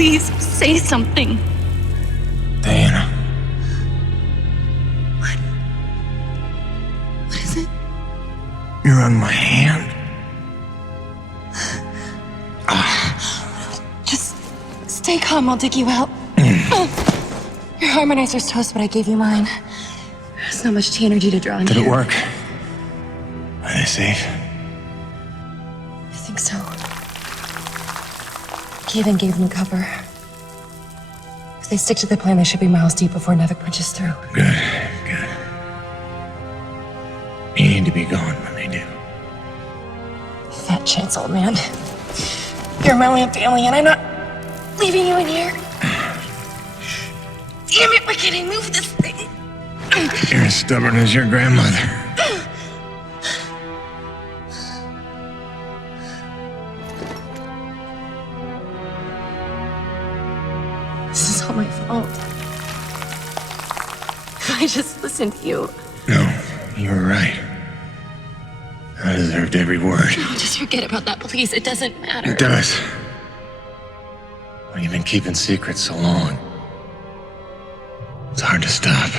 Please, say something. Diana. What is it? You're on my hand. Just stay calm, I'll dig you out. Your harmonizer's toast, but I gave you mine. There's not much energy to draw on. Did it work? Are they safe? I think so. Kaven gave them cover. If they stick to the plan, they should be miles deep before Nevik punches through. Good, good. You need to be gone when they do. Fat chance, old man. You're my only family, and I'm not leaving you in here. Damn it, why can't I move this thing? You're as stubborn as your grandmother. This is all my fault. If I just listened to you. No, you were right. I deserved every word. No, just forget about that, please. It doesn't matter. It does. Well, you've been keeping secrets so long. It's hard to stop.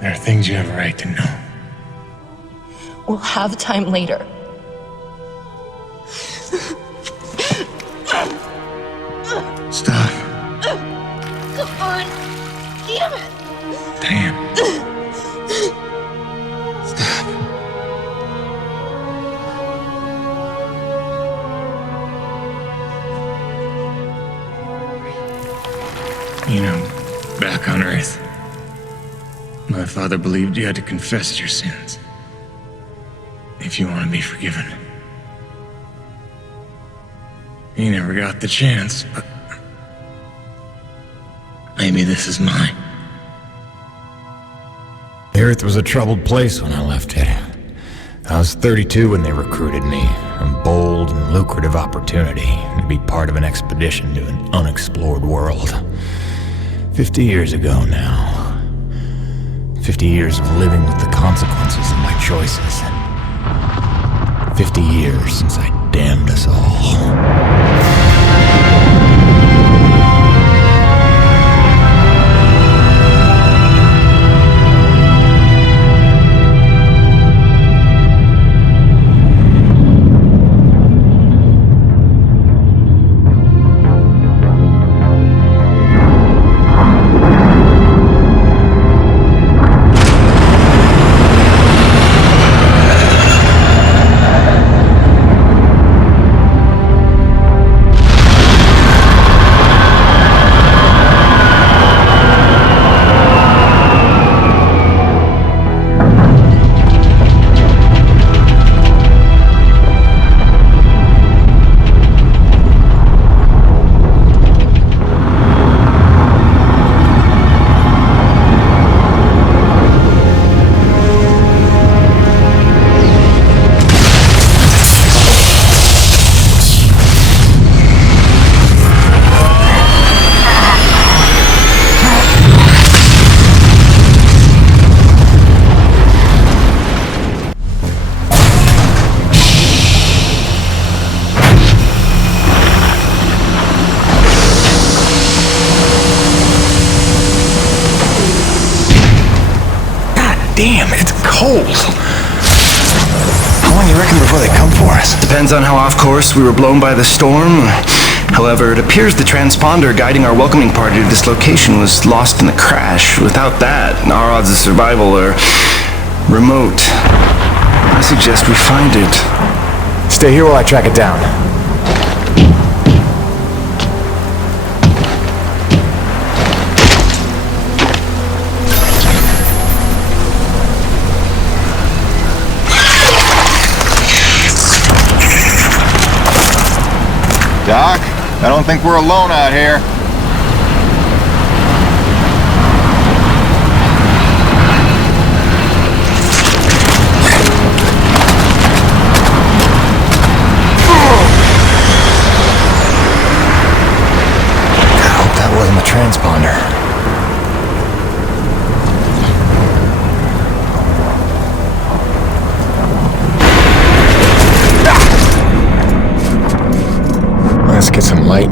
There are things you have a right to know. We'll have time later. Stop. Come on. Damn it. Damn. Stop. You know, back on Earth, my father believed you had to confess your sins if you want to be forgiven. He never got the chance, but maybe this is mine. The Earth was a troubled place when I left it. I was 32 when they recruited me. A bold and lucrative opportunity to be part of an expedition to an unexplored world. 50 years ago now. 50 years of living with the consequences of my choices. 50 years since I damned us all. Damn, it's cold. How long you reckon before they come for us? Depends on how off course we were blown by the storm. However, it appears the transponder guiding our welcoming party to this location was lost in the crash. Without that, our odds of survival are remote. I suggest we find it. Stay here while I track it down. Doc, I don't think we're alone out here. I hope that wasn't the transponder. Let's get some light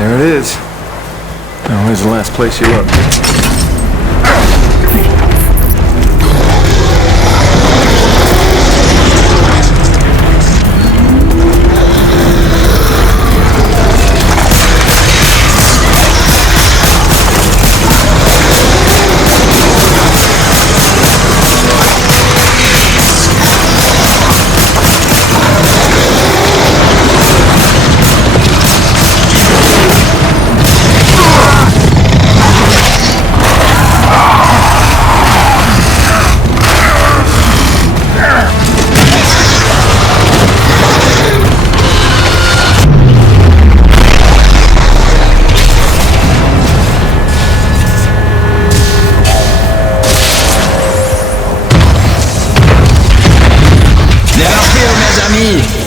There it is. Now, where's the last place you looked?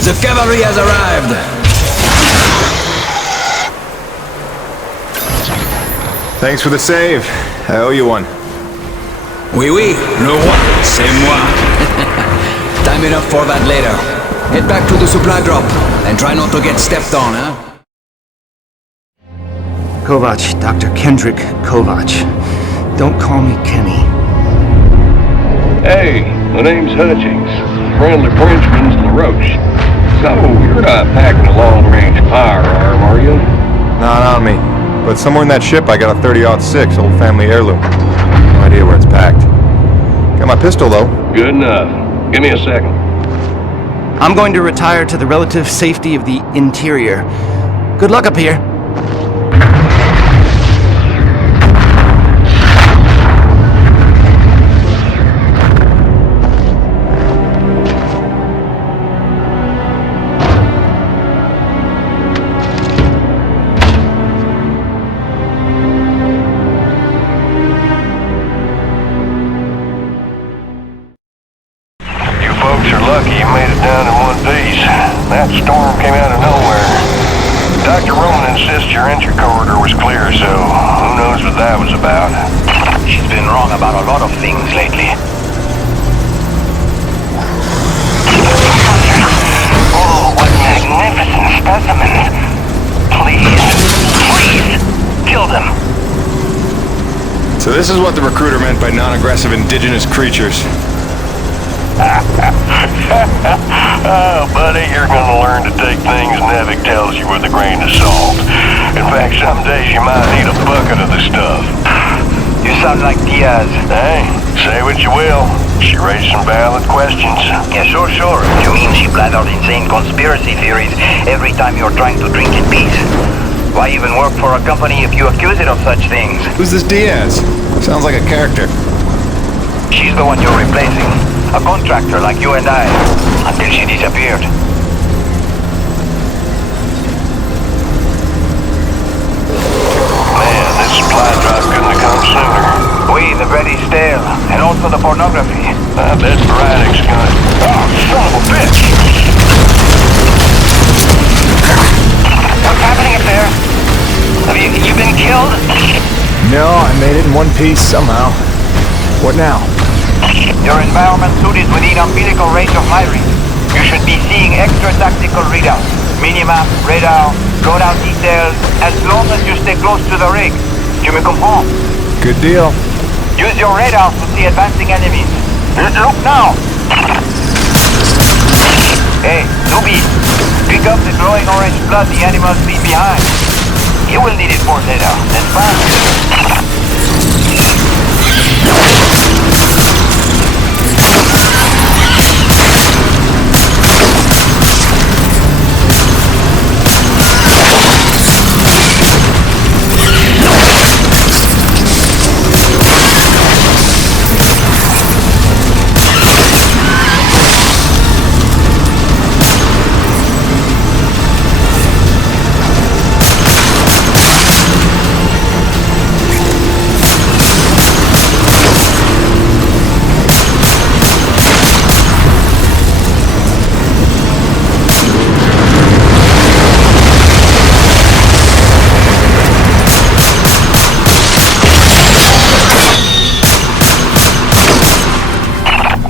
The cavalry has arrived! Thanks for the save. I owe you one. Oui, oui, le roi, c'est moi. Time enough for that later. Head back to the supply drop, and try not to get stepped on, huh? Kovac, Dr. Kendrick Kovac. Don't call me Kenny. Hey, my name's Hutchings. Friendly Frenchman's LaRoche. So, you're not packing a long-range firearm, are you? Not on me. But somewhere in that ship I got a 30-06 old family heirloom. No idea where it's packed. Got my pistol, though. Good enough. Give me a second. I'm going to retire to the relative safety of the interior. Good luck up here. Lucky you made it down in one piece. That storm came out of nowhere. Dr. Roman insists your entry corridor was clear, so who knows what that was about. She's been wrong about a lot of things lately. Oh, what magnificent specimens. Please, kill them. So this is what the recruiter meant by non-aggressive indigenous creatures. Oh, buddy, you're gonna learn to take things Nevik tells you with a grain of salt. In fact, some days you might need a bucket of the stuff. You sound like Diaz. Hey, say what you will. She raised some valid questions. Yeah, sure. You mean she blathered insane conspiracy theories every time you're trying to drink in peace? Why even work for a company if you accuse it of such things? Who's this Diaz? Sounds like a character. She's the one you're replacing. A contractor like you and I, until she disappeared. Man, this supply drop couldn't have come sooner. Oui, the bread is stale, and also the pornography. I bet Braddock's gonna... Oh, son of a bitch! What's happening up there? Have you been killed? No, I made it in one piece somehow. What now? Your environment suit is within umbilical range of my read. You should be seeing extra tactical readouts. Minimap, radar, loadout details, as long as you stay close to the rig. Tu me comprends? Good deal. Use your radar to see advancing enemies. Look now! Hey, newbie, pick up the glowing orange blood the animals leave behind. You will need it for later, then fast.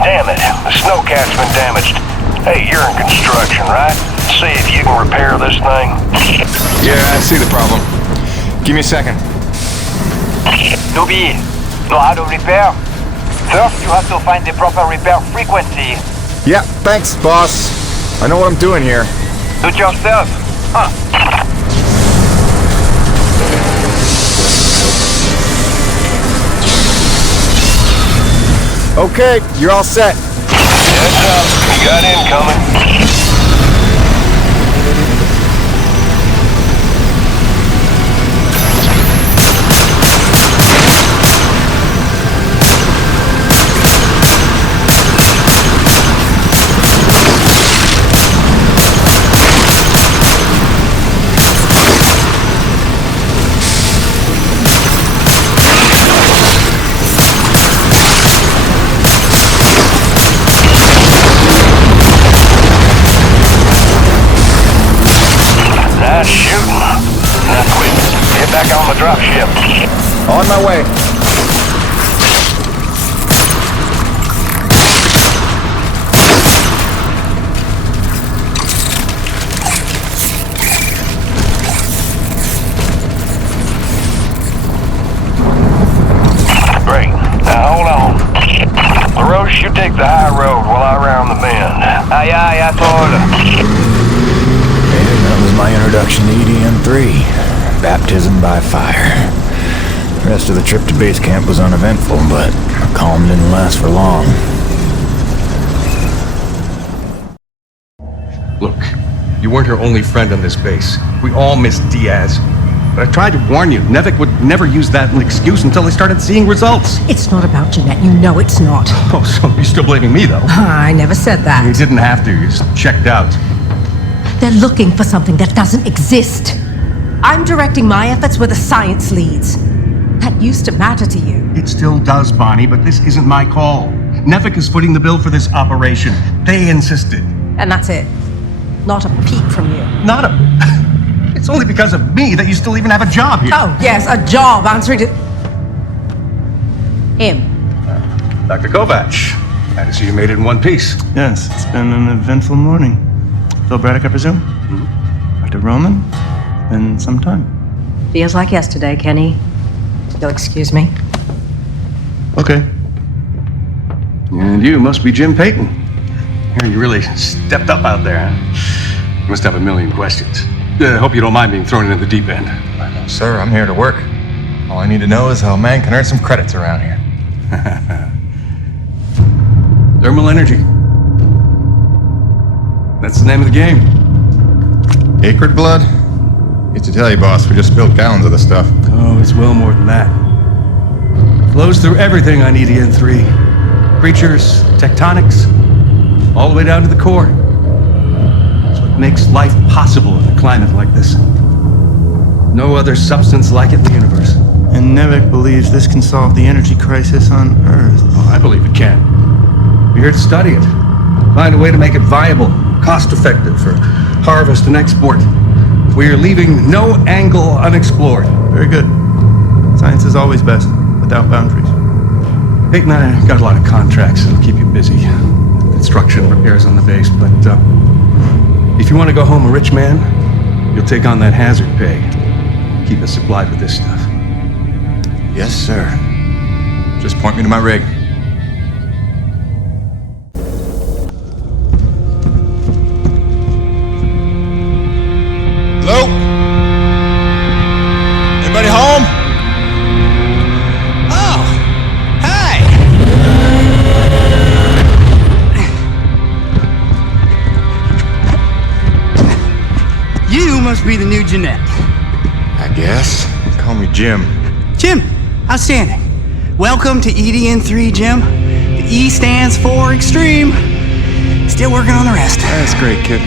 Damn it, the snowcat's been damaged. Hey, you're in construction, right? see if you can repair this thing? Yeah, I see the problem. Give me a second. Newbie, know how to repair? First, you have to find the proper repair frequency. Yeah, thanks, boss. I know what I'm doing here. Do it yourself. Huh. Okay, you're all set. Heads up, we got incoming. Nice shooting. Now quick, get back on the dropship. On my way. Great. Now hold on. LaRoche, you take the high road while I round the bend. Aye, aye, Atoll. And that was my introduction to EDM-3. Baptism by fire. The rest of the trip to base camp was uneventful, but the calm didn't last for long. Look, you weren't her only friend on this base. We all miss Diaz. But I tried to warn you, Nevik would never use that as an excuse until they started seeing results. It's not about Jeanette. You know it's not. Oh, so you're still blaming me, though? I never said that. You didn't have to. You just checked out. They're looking for something that doesn't exist. I'm directing my efforts where the science leads. That used to matter to you. It still does, Bonnie, but this isn't my call. Nevik is footing the bill for this operation. They insisted. And that's it. Not a peep from you. Not a... It's only because of me that you still even have a job here. Oh, yes, a job answering to... him. Dr. Kovac, glad to see you made it in one piece. Yes, it's been an eventful morning. Phil Braddock, I presume? Dr. Roman? Been some time. Feels like yesterday, Kenny. You'll excuse me. Okay. And you must be Jim Payton. Here, you really stepped up out there, huh? You must have a million questions. Hope you don't mind being thrown into the deep end. Sir, I'm here to work. All I need to know is how a man can earn some credits around here. Thermal energy. That's the name of the game. Acrid blood? Hate to tell you, boss, we just spilled gallons of the stuff. Oh, it's well more than that. Flows through everything on EDN-3. Creatures, tectonics, all the way down to the core. It's what makes life possible in a climate like this. No other substance like it in the universe. And Nevik believes this can solve the energy crisis on Earth. Oh, I believe it can. We're here to study it. Find a way to make it viable, cost-effective for harvest and export. We're leaving no angle unexplored. Very good. Science is always best, without boundaries. Peyton and I got a lot of contracts that'll keep you busy. Construction, repairs on the base, but if you want to go home a rich man, you'll take on that hazard pay. Keep us supplied with this stuff. Yes, sir. Just point me to my rig. Hello? Anybody home? Oh, hi. You must be the new Jeanette. I guess. Call me Jim. Jim, outstanding. Welcome to EDN-3, Jim. The E stands for extreme. Still working on the rest. That's great, kid.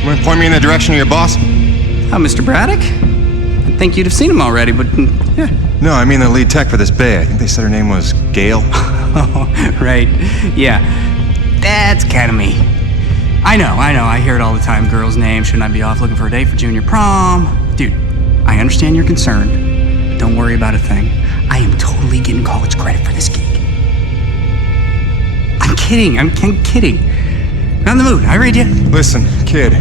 You want to point me in the direction of your boss? Mr. Braddock? I think you'd have seen him already, but yeah. No, I mean the lead tech for this bay. I think they said her name was Gail. Oh, right. Yeah. That's kind of me. I know. I hear it all the time. Girl's name. Shouldn't I be off looking for a date for junior prom? Dude, I understand you're concerned, but don't worry about a thing. I am totally getting college credit for this gig. I'm kidding. I'm kidding. Not in the mood. I read you. Listen, kid.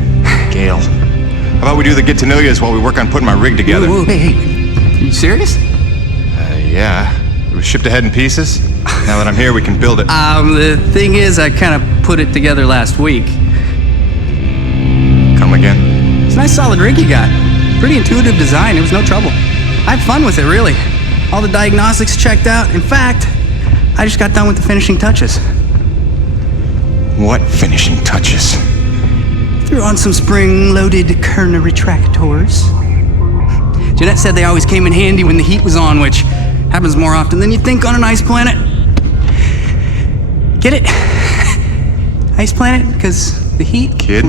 Gale. How about we do the get-to-know-yous while we work on putting my rig together? Whoa, hey. Are you serious? Yeah. It was shipped ahead in pieces. Now that I'm here, we can build it. The thing is, I kind of put it together last week. Come again? It's a nice solid rig you got. Pretty intuitive design, it was no trouble. I had fun with it, really. All the diagnostics checked out. In fact, I just got done with the finishing touches. What finishing touches? Threw on some spring-loaded Kerner retractors. Jeanette said they always came in handy when the heat was on, which happens more often than you think on an ice planet. Get it? Ice planet? Because the heat... Kid,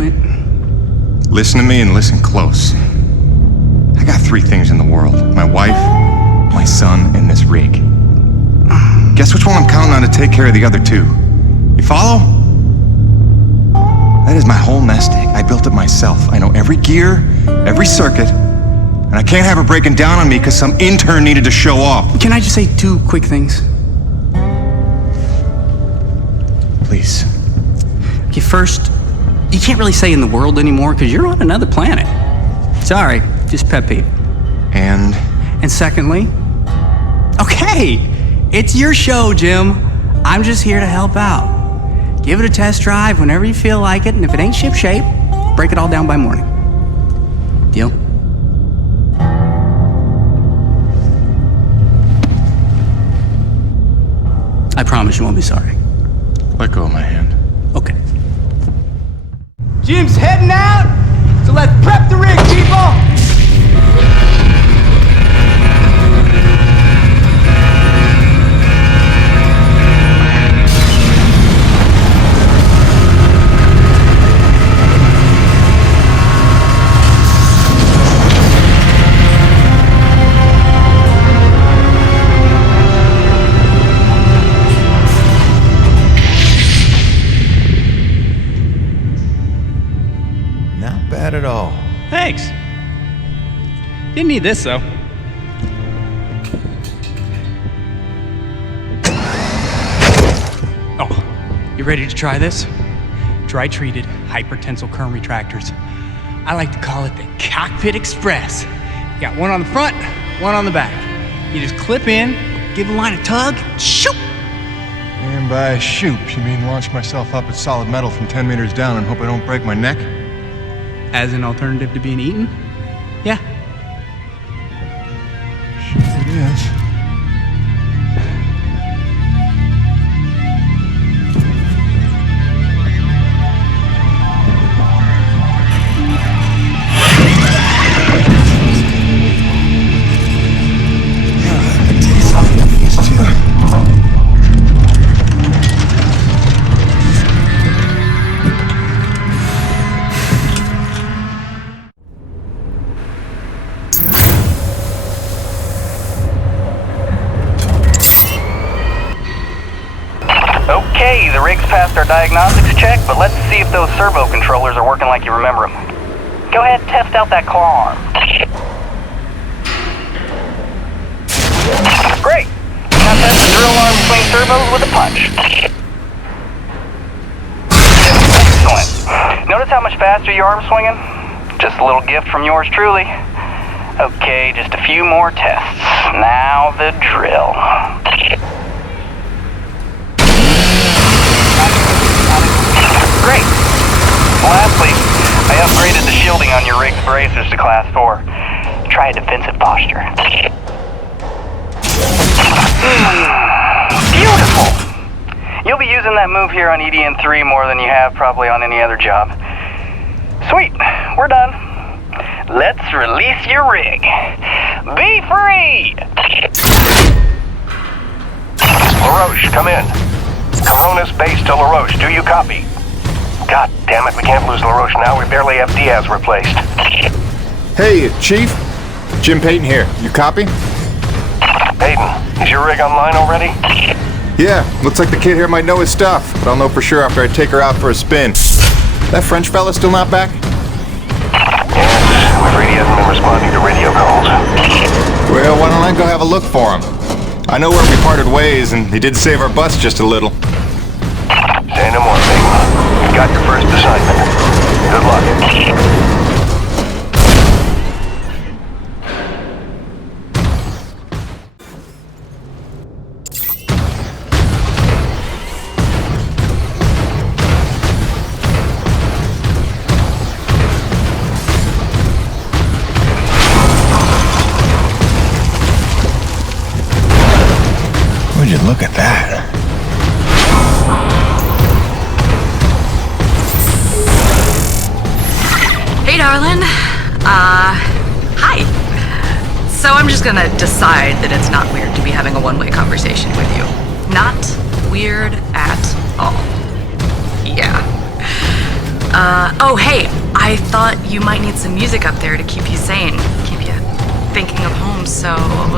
listen to me and listen close. I got 3 things in the world. My wife, my son, and this rig. Guess which one I'm counting on to take care of the other 2? You follow? That is my whole nest egg. I built it myself. I know every gear, every circuit, and I can't have her breaking down on me because some intern needed to show off. Can I just say 2 quick things? Please. Okay, first, you can't really say in the world anymore because you're on another planet. Sorry, just pet peeve. And secondly, okay, it's your show, Jim. I'm just here to help out. Give it a test drive whenever you feel like it, and if it ain't ship-shape, break it all down by morning. Deal? I promise you won't be sorry. Let go of my hand. Okay. Jim's heading out, so let's prep the rig, people! Not at all. Thanks. Didn't need this, though. Oh, you ready to try this? Dry-treated hypertensile current retractors. I like to call it the Cockpit Express. You got one on the front, one on the back. You just clip in, give the line a tug, shoot! And by shoot, you mean launch myself up at solid metal from 10 meters down and hope I don't break my neck? As an alternative to being eaten? Yeah. Sure it is. Okay, the rig's passed our diagnostics check, but let's see if those servo controllers are working like you remember them. Go ahead and test out that claw arm. Great! Now test the drill arm swing servos with a punch. Excellent. Notice how much faster your arm's swinging? Just a little gift from yours truly. Okay, just a few more tests. Now the drill. Great. Lastly, I upgraded the shielding on your rig's bracers to Class 4. Try a defensive posture. Beautiful! You'll be using that move here on EDN3 more than you have probably on any other job. Sweet, we're done. Let's release your rig. Be free! LaRoche, come in. Corona's base to LaRoche. Do you copy? God damn it, we can't lose LaRoche now. We barely have Diaz replaced. Hey, Chief. Jim Payton here. You copy? Payton, is your rig online already? Yeah, looks like the kid here might know his stuff, but I'll know for sure after I take her out for a spin. That French fella still not back? Yes, McGrady hasn't been responding to radio calls. Well, why don't I go have a look for him? I know where we parted ways, and he did save our butts just a little. Say no more, Payton. You got your first assignment. Good luck. Hi. So I'm just gonna decide that it's not weird to be having a one-way conversation with you. Not weird at all. Yeah. Oh hey, I thought you might need some music up there to keep you sane, keep you thinking of home, so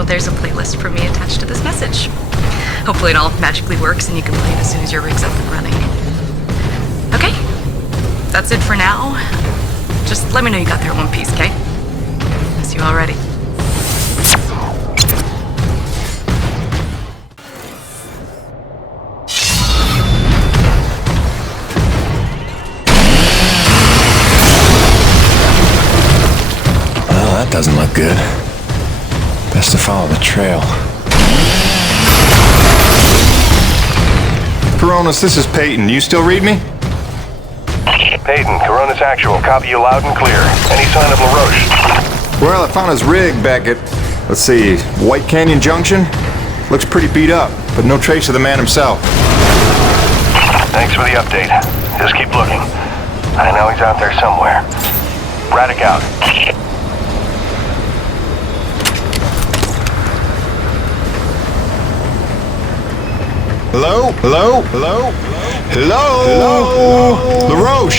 there's a playlist for me attached to this message. Hopefully it all magically works and you can play it as soon as your rig's up and running. Okay, that's it for now. Just let me know you got there in one piece, okay? Miss you already. Well, that doesn't look good. Best to follow the trail. Coronis, this is Peyton. You still read me? Peyton, Coronis Actual. Copy you loud and clear. Any sign of LaRoche? Well, I found his rig back at, let's see, White Canyon Junction. Looks pretty beat up, but no trace of the man himself. Thanks for the update. Just keep looking. I know he's out there somewhere. Braddock out. Hello? Hello? Hello? Hello? Hello? LaRoche!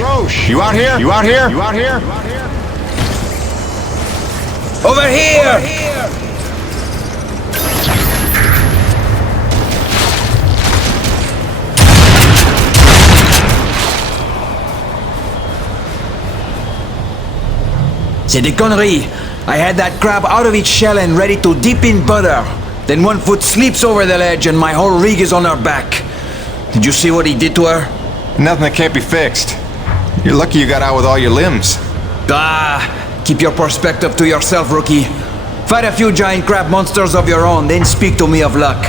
LaRoche! You out here? You out here? You out here? Over here! C'est des conneries. I had that crab out of its shell and ready to dip in butter. Then one foot slips over the ledge and my whole rig is on her back. Did you see what he did to her? Nothing that can't be fixed. You're lucky you got out with all your limbs. Keep your perspective to yourself, rookie. Fight a few giant crab monsters of your own, then speak to me of luck.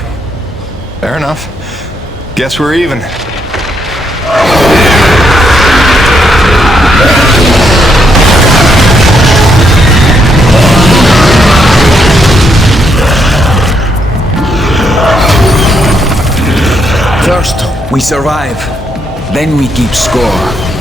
Fair enough. Guess we're even. First, we survive. Then we keep score.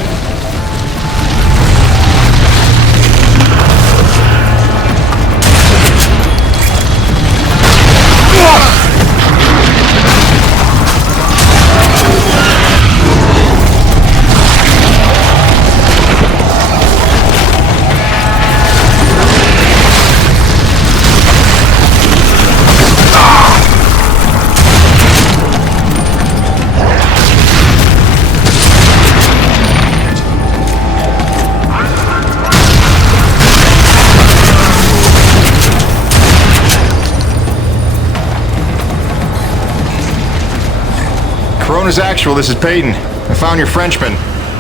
Coronis Actual, this is Peyton. I found your Frenchman.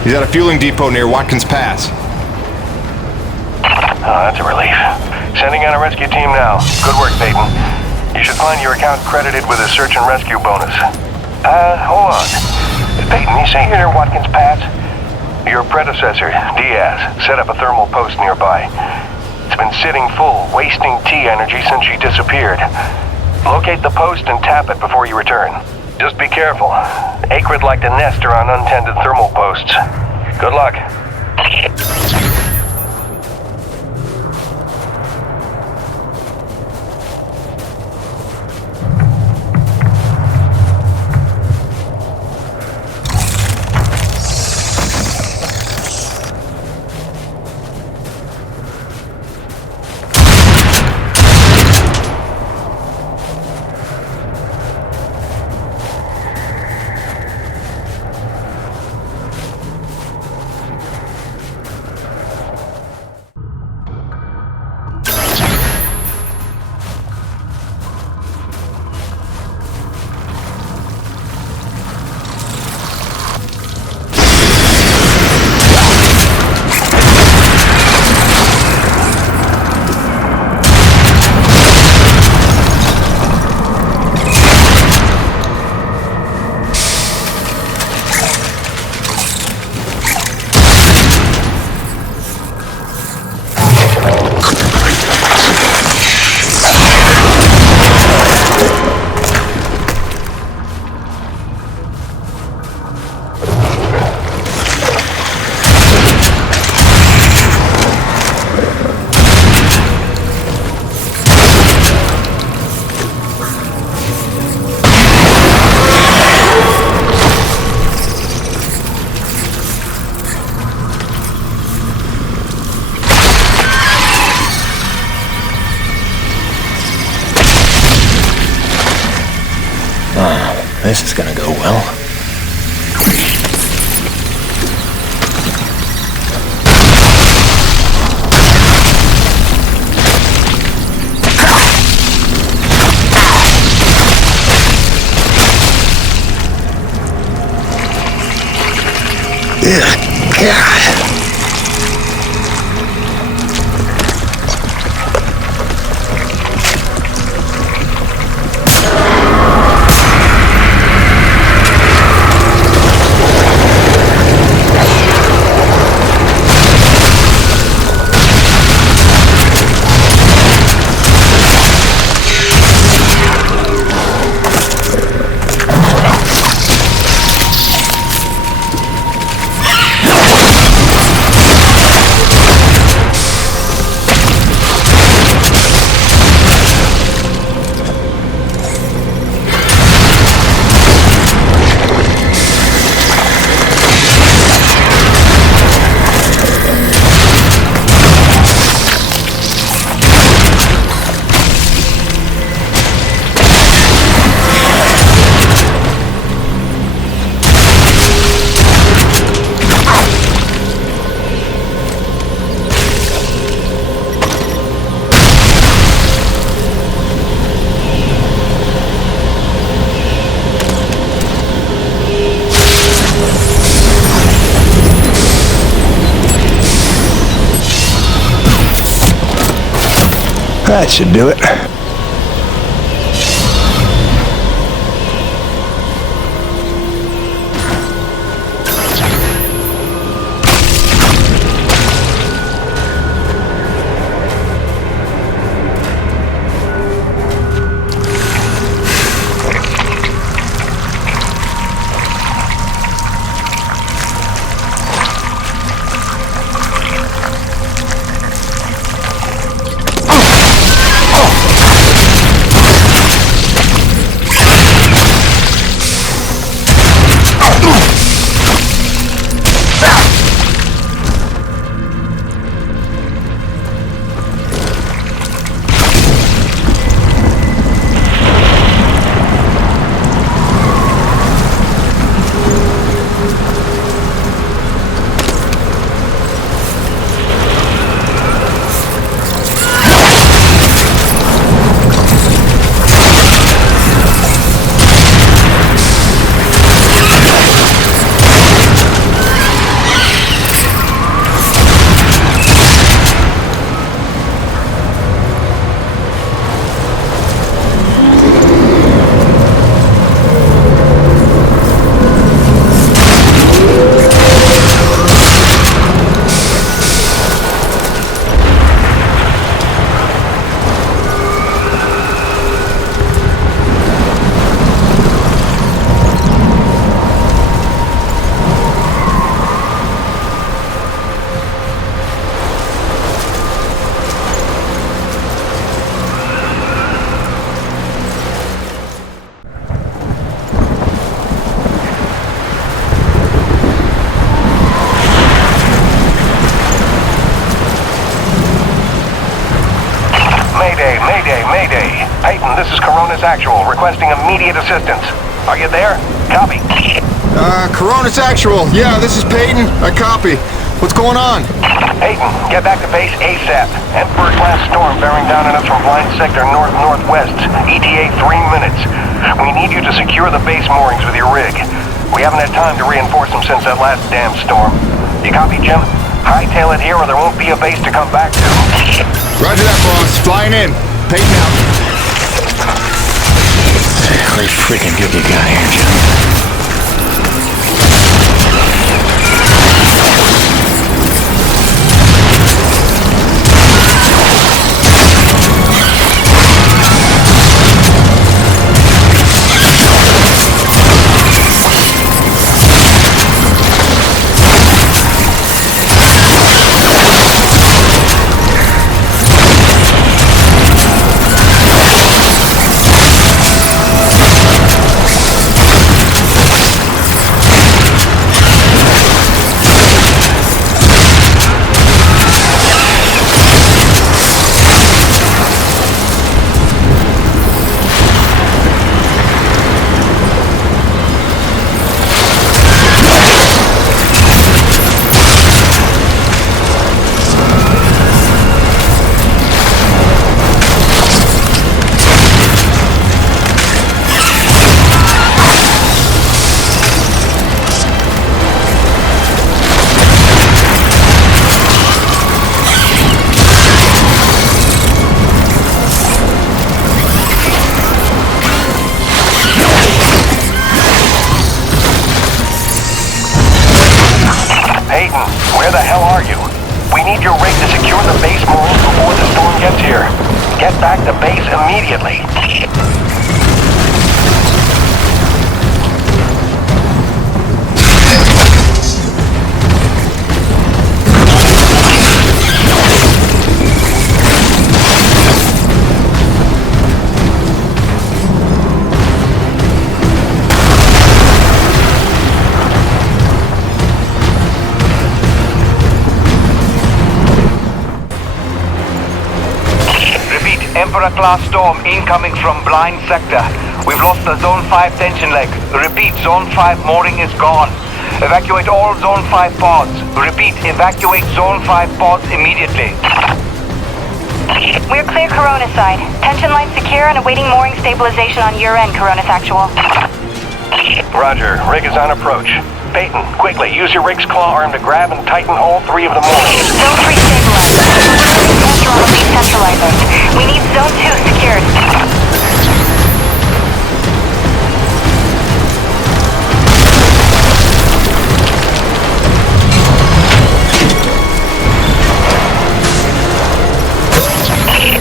He's at a fueling depot near Watkins Pass. Oh, that's a relief. Sending out a rescue team now. Good work, Peyton. You should find your account credited with a search and rescue bonus. Hold on. Peyton, you say you're near Watkins Pass? Your predecessor, Diaz, set up a thermal post nearby. It's been sitting full, wasting T energy since she disappeared. Locate the post and tap it before you return. Just be careful. Akrid like to nest around untended thermal posts. Good luck. that's gonna go well. God. That should do it. Mayday. Peyton, this is Coronis Actual, requesting immediate assistance. Are you there? Copy. Coronis Actual. Yeah, this is Peyton. I copy. What's going on? Peyton, get back to base ASAP. Emperor-class storm bearing down on us from blind sector north-northwest. ETA 3 minutes. We need you to secure the base moorings with your rig. We haven't had time to reinforce them since that last damn storm. You copy, Jim? Hightail it here or there won't be a base to come back to. Roger that, boss. Flying in. Peyton out. Really freaking good you got here, Jim. where the hell are you? We need your rig to secure the base moors before the storm gets here. Get back to base immediately. Emperor-class storm incoming from blind sector. We've lost the Zone 5 tension leg. Repeat, Zone 5 mooring is gone. Evacuate all Zone 5 pods. Repeat, evacuate Zone 5 pods immediately. We're clear Coronis side. Tension line secure and awaiting mooring stabilization on your end, Coronis Actual. Roger, rig is on approach. Peyton, quickly, use your rig's claw arm to grab and tighten all 3 of the moorings. Zone 3 stabilized. Pressure on the lead centralizers. We need Zone 2 secured.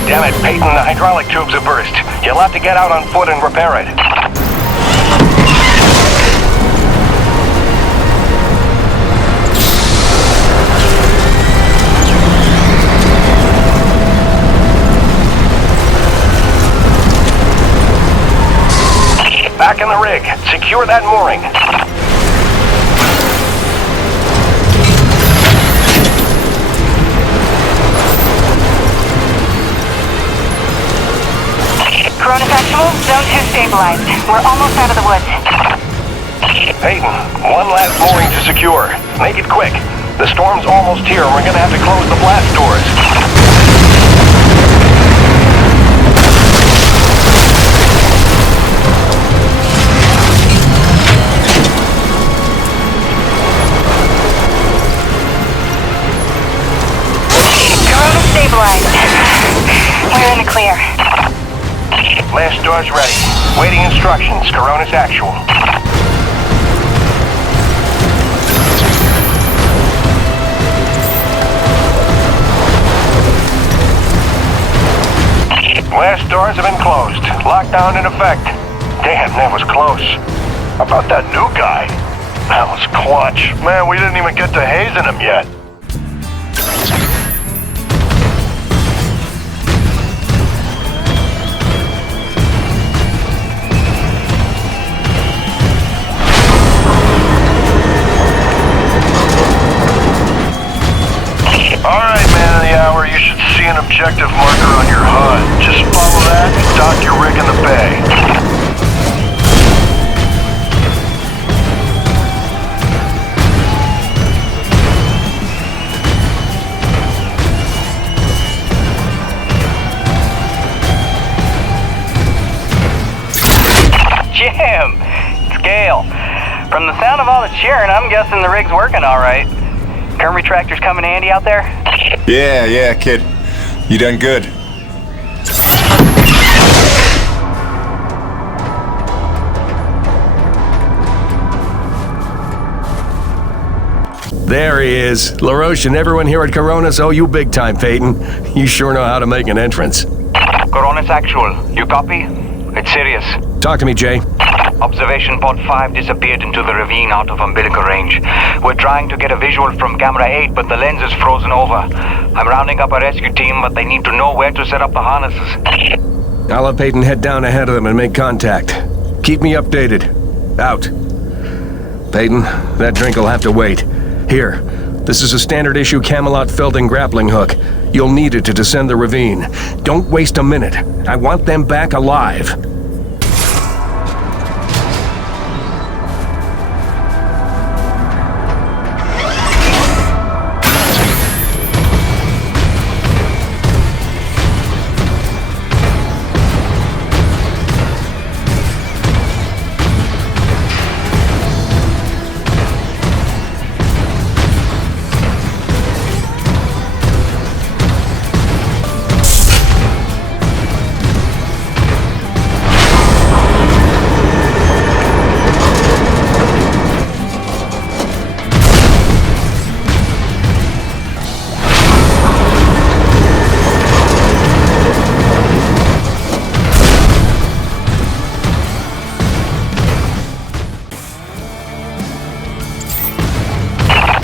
Damn it, Peyton, the hydraulic tubes have burst. You'll have to get out on foot and repair it. Back in the rig. Secure that mooring. Coronis Actual, Zone 2 stabilized. We're almost out of the woods. Peyton, one last mooring to secure. Make it quick. The storm's almost here and we're gonna have to close the blast doors. Stabilized. We're in the clear. Last door's ready. Waiting instructions, Coronis Actual. Last doors have been closed. Lockdown in effect. Damn, that was close. How about that new guy? That was clutch. Man, we didn't even get to hazing him yet. Alright, man of the hour, you should see an objective marker on your HUD. Just follow that and dock your rig in the bay. Jim! It's Gale. From the sound of all the cheering, I'm guessing the rig's working alright. Current retractors coming handy out there? Yeah, kid. You done good. There he is. LaRoche and everyone here at Coronis owe you big time, Peyton. You sure know how to make an entrance. Coronis Actual, you copy? It's serious. Talk to me, Jay. Observation pod 5 disappeared into the ravine out of umbilical range. We're trying to get a visual from camera 8, but the lens is frozen over. I'm rounding up a rescue team, but they need to know where to set up the harnesses. I'll have Peyton head down ahead of them and make contact. Keep me updated. Out. Peyton, that drink will have to wait. Here, this is a standard issue Camelot Felding grappling hook. You'll need it to descend the ravine. Don't waste a minute. I want them back alive.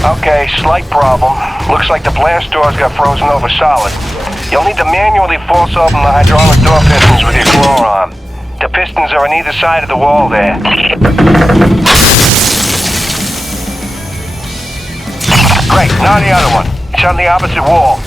Okay, slight problem. Looks like the blast doors got frozen over solid. You'll need to manually force open the hydraulic door pistons with your claw arm. The pistons are on either side of the wall there. Great, now the other one. It's on the opposite wall.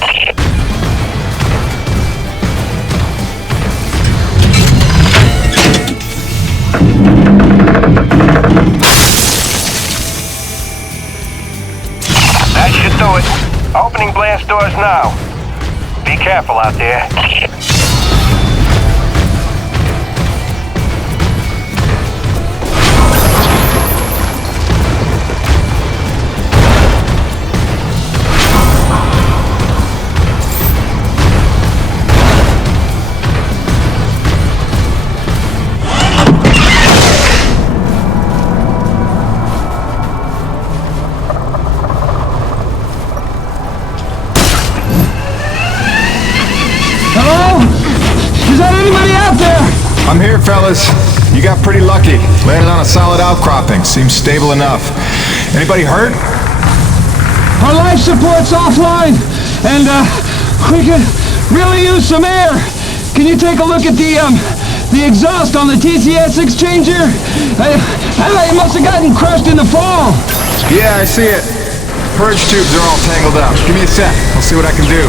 That should do it. Opening blast doors now. Be careful out there. I'm here, fellas. You got pretty lucky. Landed on a solid outcropping. Seems stable enough. Anybody hurt? Our life support's offline, and we could really use some air. Can you take a look at the exhaust on the TCS exchanger? It must have gotten crushed in the fall. Yeah, I see it. Purge tubes are all tangled up. Give me a sec. I'll see what I can do.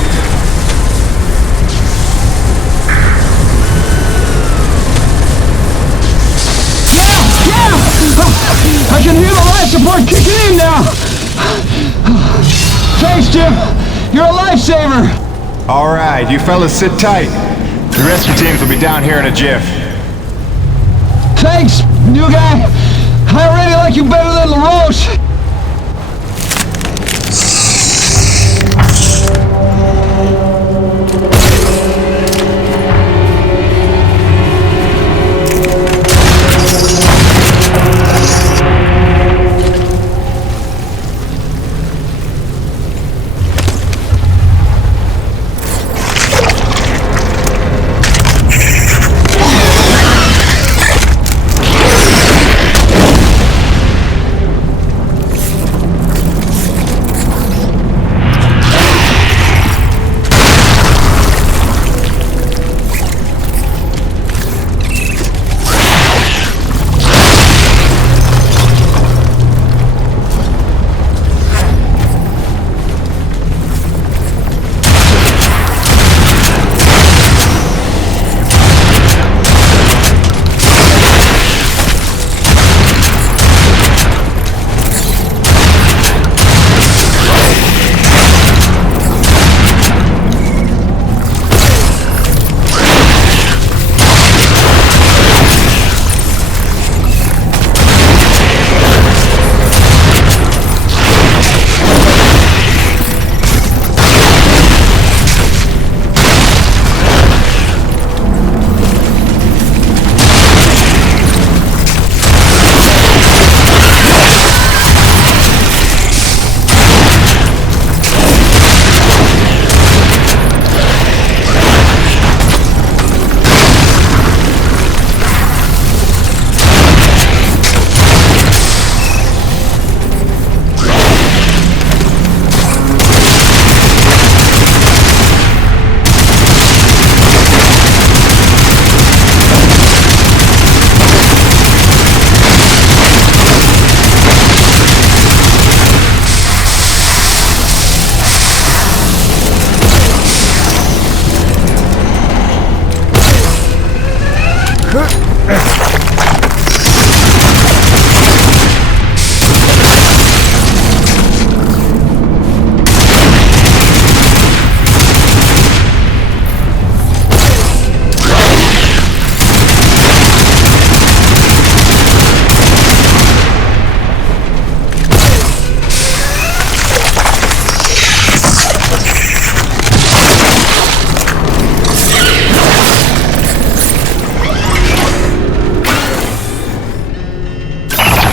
I can hear the life support kicking in now! Thanks, Jim! You're a lifesaver! Alright, you fellas sit tight. The rescue teams will be down here in a jiff. Thanks, new guy! I already like you better than LaRoche!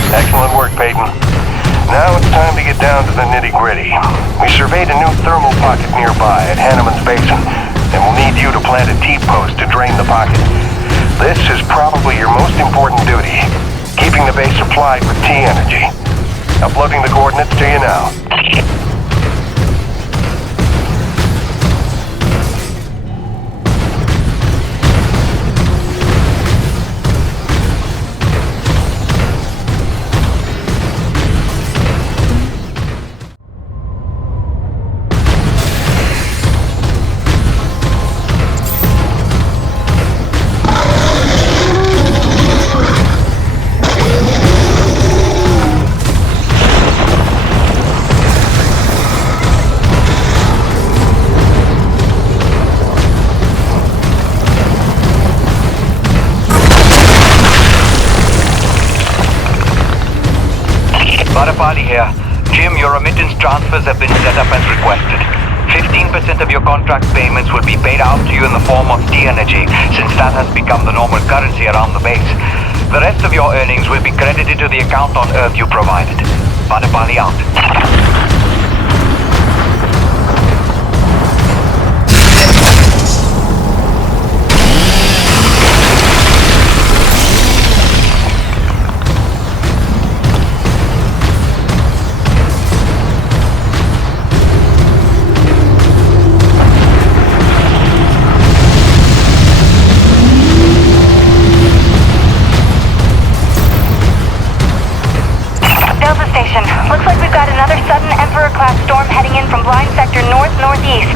Excellent work, Peyton. Now it's time to get down to the nitty-gritty. We surveyed a new thermal pocket nearby at Hanneman's Basin, and we'll need you to plant a T-post to drain the pocket. This is probably your most important duty, keeping the base supplied with T-energy. Uploading the coordinates to you now. Vanapali here. Jim, your remittance transfers have been set up as requested. 15% of your contract payments will be paid out to you in the form of T-Energy, since that has become the normal currency around the base. The rest of your earnings will be credited to the account on Earth you provided. Vanapali out. Looks like we've got another sudden Emperor-class storm heading in from blind sector north-northeast.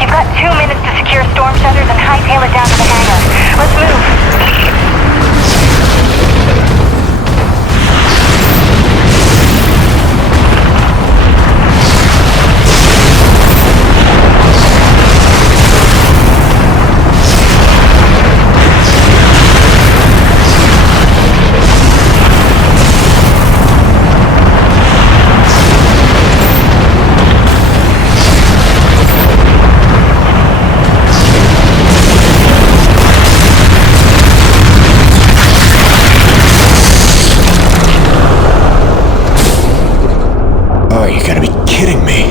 You've got 2 minutes to secure storm shutters and hightail it down to the hangar. Let's move. Oh, you gotta be kidding me.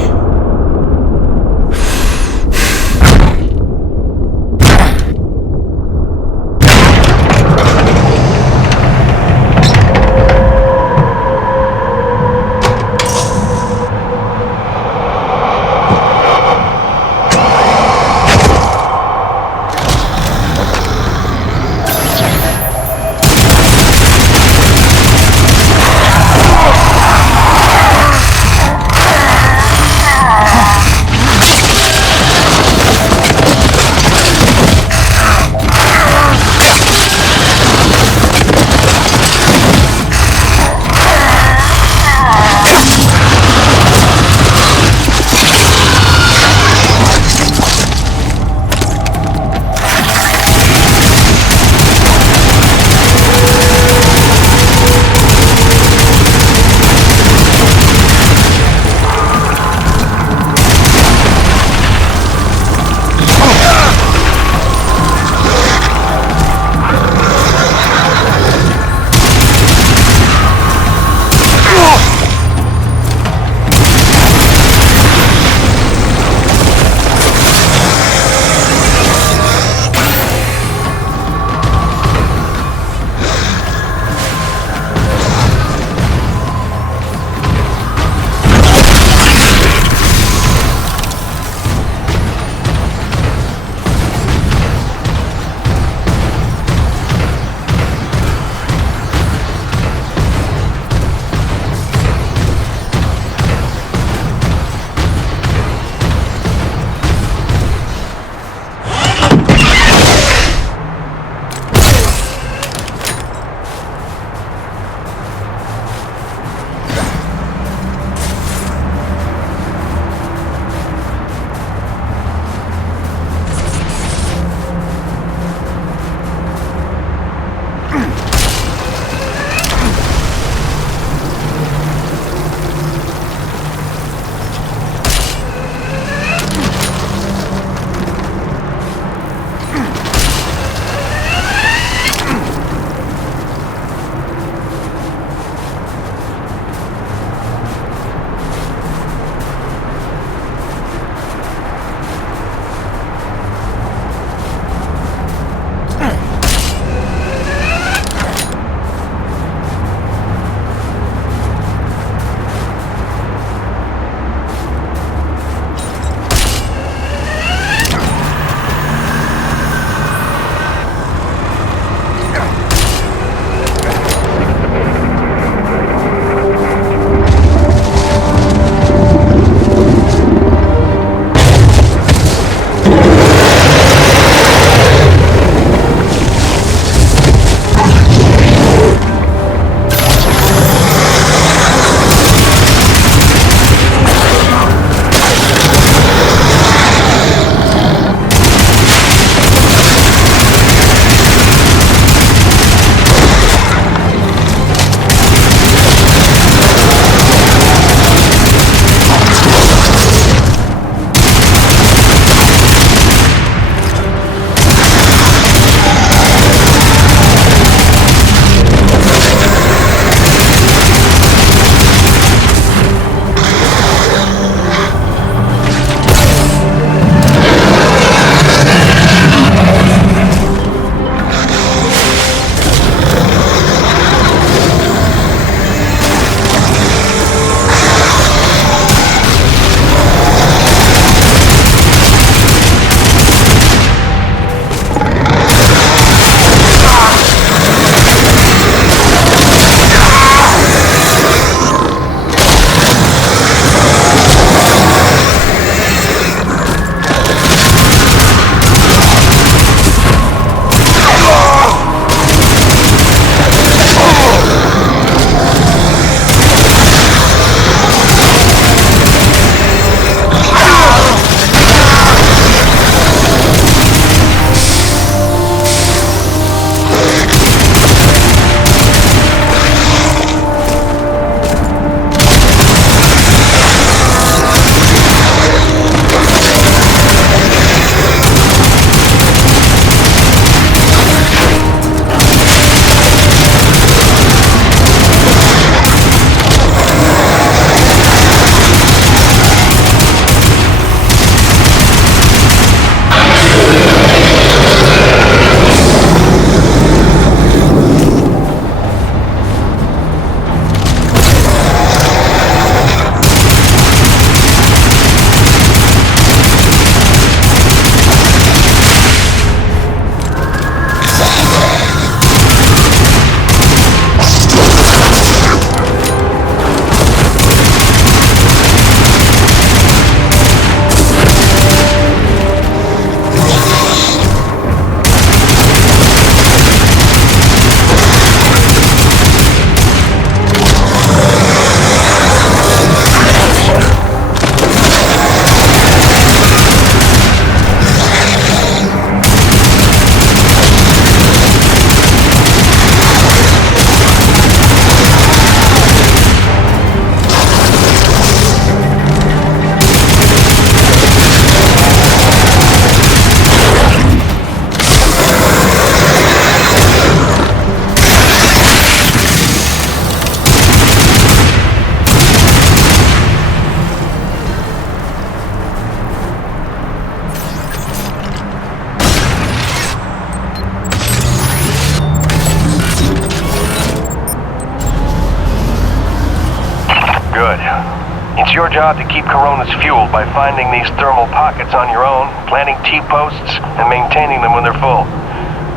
job to keep Coronas fueled by finding these thermal pockets on your own, planting T-posts, and maintaining them when they're full.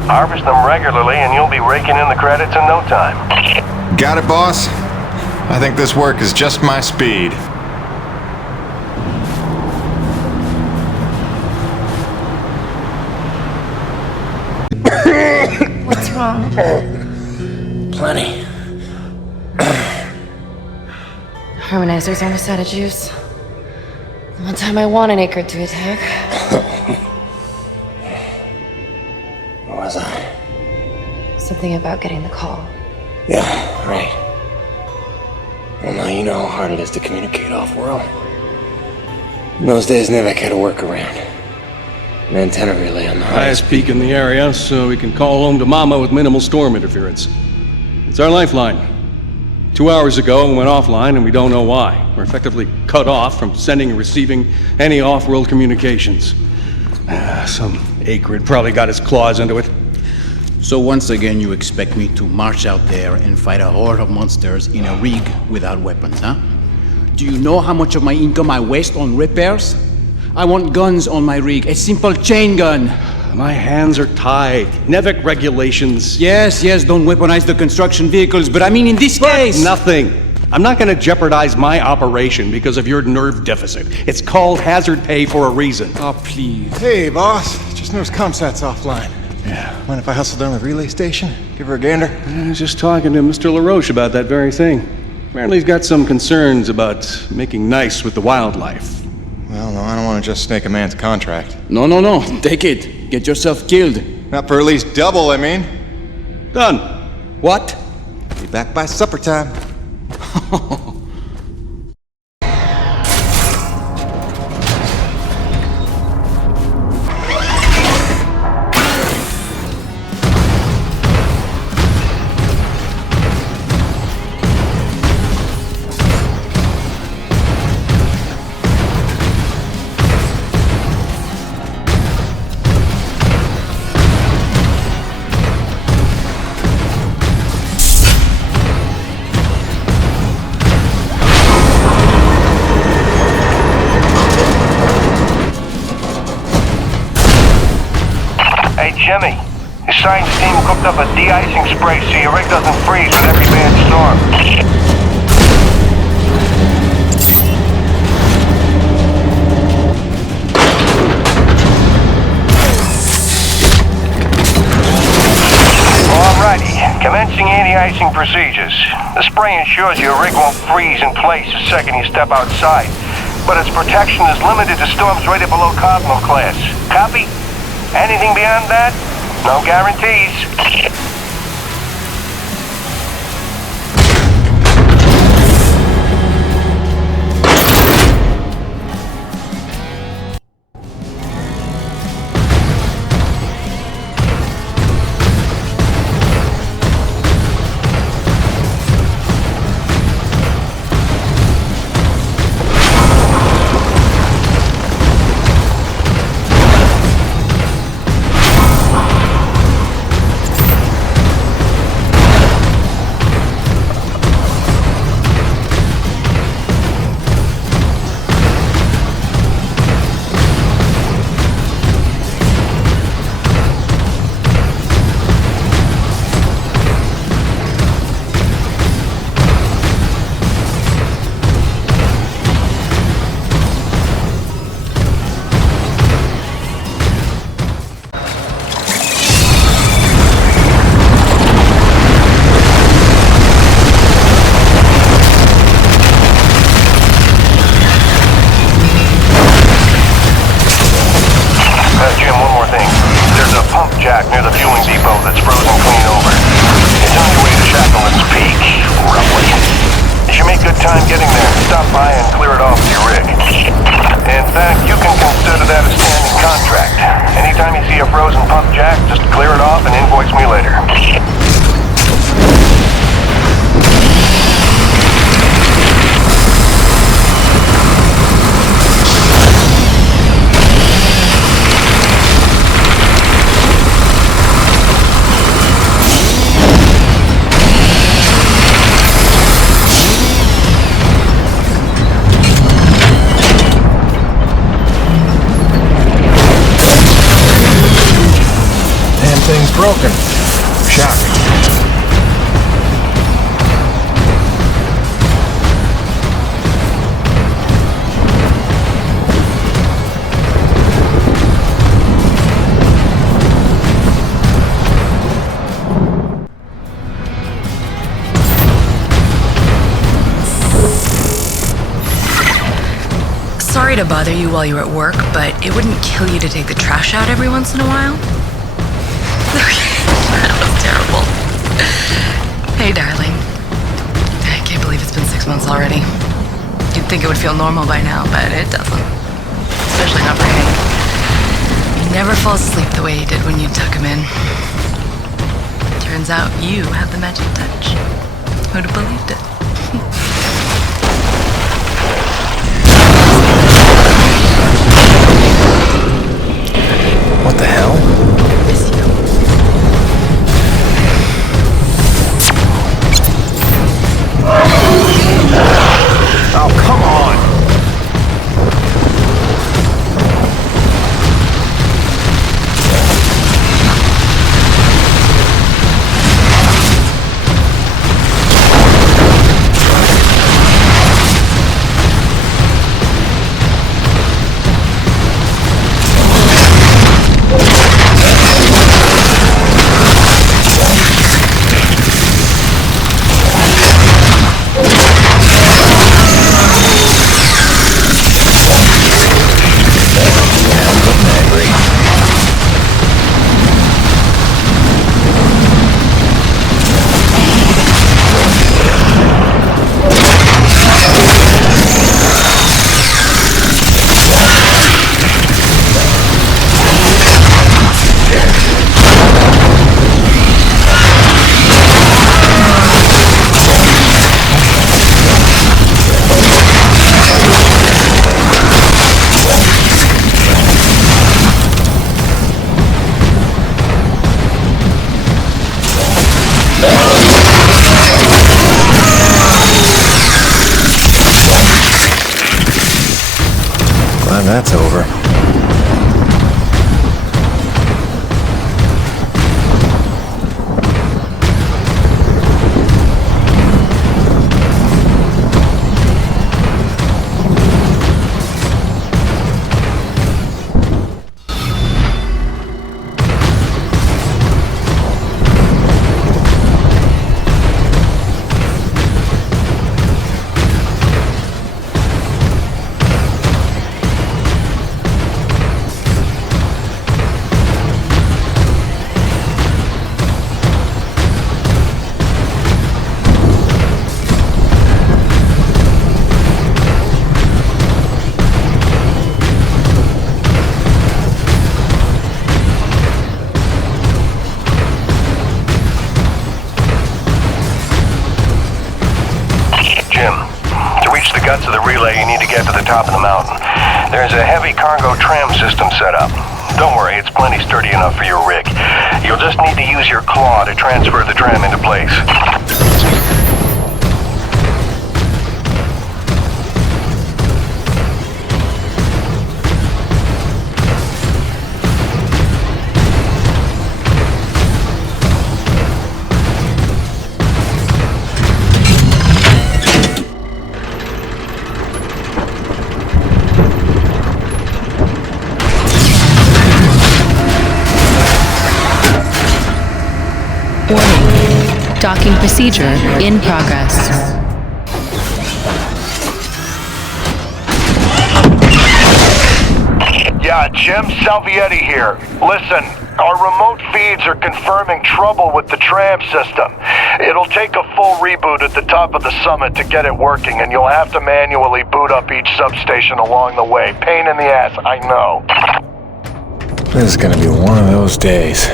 Harvest them regularly and you'll be raking in the credits in no time. Got it, boss? I think this work is just my speed. What's wrong? Plenty. Harmonizers almost out of juice. The one time I want an acre to attack. What was I? Something about getting the call. Yeah, right. Well, now you know how hard it is to communicate off-world. In those days, Nivek had a workaround. An antenna relay on the Highest peak in the area, so we can call home to Mama with minimal storm interference. It's our lifeline. 2 hours ago, we went offline, and we don't know why. We're effectively cut off from sending and receiving any off-world communications. Some acrid probably got his claws into it. So once again, you expect me to march out there and fight a horde of monsters in a rig without weapons, huh? Do you know how much of my income I waste on repairs? I want guns on my rig, a simple chain gun. My hands are tied. Nevik regulations. Yes, don't weaponize the construction vehicles, but I mean in this case... Nothing. I'm not going to jeopardize my operation because of your nerve deficit. It's called hazard pay for a reason. Oh, please. Hey, boss. Just noticed Comsat's offline. Yeah. Mind if I hustle down to the relay station? Give her a gander? I was just talking to Mr. LaRoche about that very thing. Apparently he's got some concerns about making nice with the wildlife. Well, no, I don't want to just snake a man's contract. No. Take it. Get yourself killed. Not for at least double, I mean. Done. What? Be back by supper time. Jimmy, the science team cooked up a de-icing spray so your rig doesn't freeze with every bad storm. Alrighty, commencing anti-icing procedures. The spray ensures your rig won't freeze in place the second you step outside, but its protection is limited to storms rated below Cardinal class. Copy? Anything beyond that? No guarantees. broken. Shocking. Sorry to bother you while you're at work, but it wouldn't kill you to take the trash out every once in a while? That was terrible. Hey, darling. I can't believe it's been 6 months already. You'd think it would feel normal by now, but it doesn't. Especially not for Hank. He never falls asleep the way he did when you tuck him in. Turns out you have the magic touch. Who'd have believed it? What the hell? Miss you. Oh, come on! Glad that's over. guts of the relay, you need to get to the top of the mountain. There's a heavy cargo tram system set up. Don't worry, it's plenty sturdy enough for your rig. You'll just need to use your claw to transfer the tram into place. Warning. Docking procedure in progress. Yeah, Jim Salvietti here. Listen, our remote feeds are confirming trouble with the tram system. It'll take a full reboot at the top of the summit to get it working, and you'll have to manually boot up each substation along the way. Pain in the ass, I know. This is gonna be one of those days.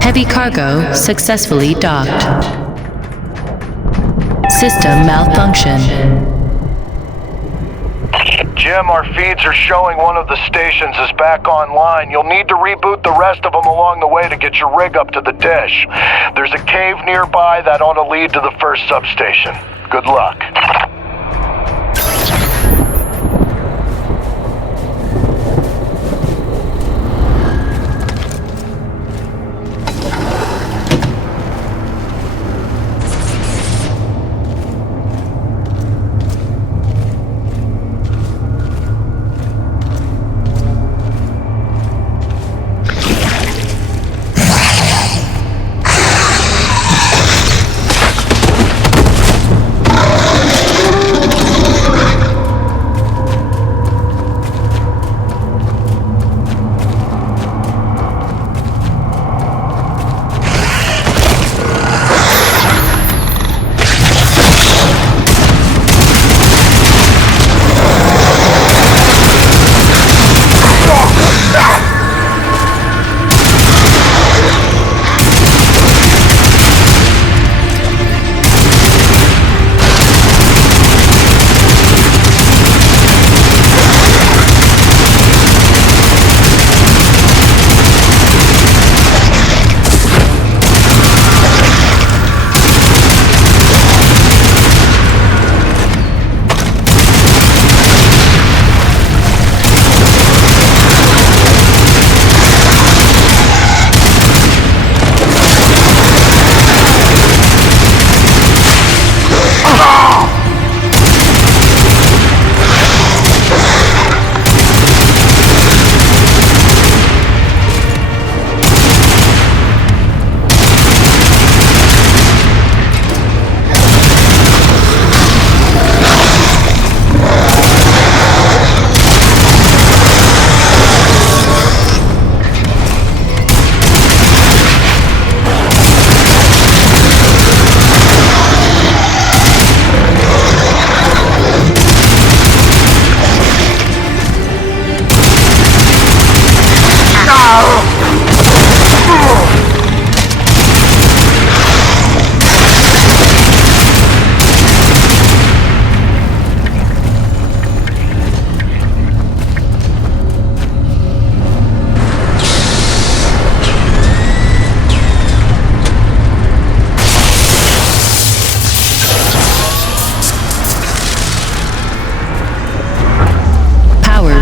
Heavy cargo successfully docked. System malfunction. Jim, our feeds are showing one of the stations is back online. You'll need to reboot the rest of them along the way to get your rig up to the dish. There's a cave nearby that ought to lead to the first substation. Good luck.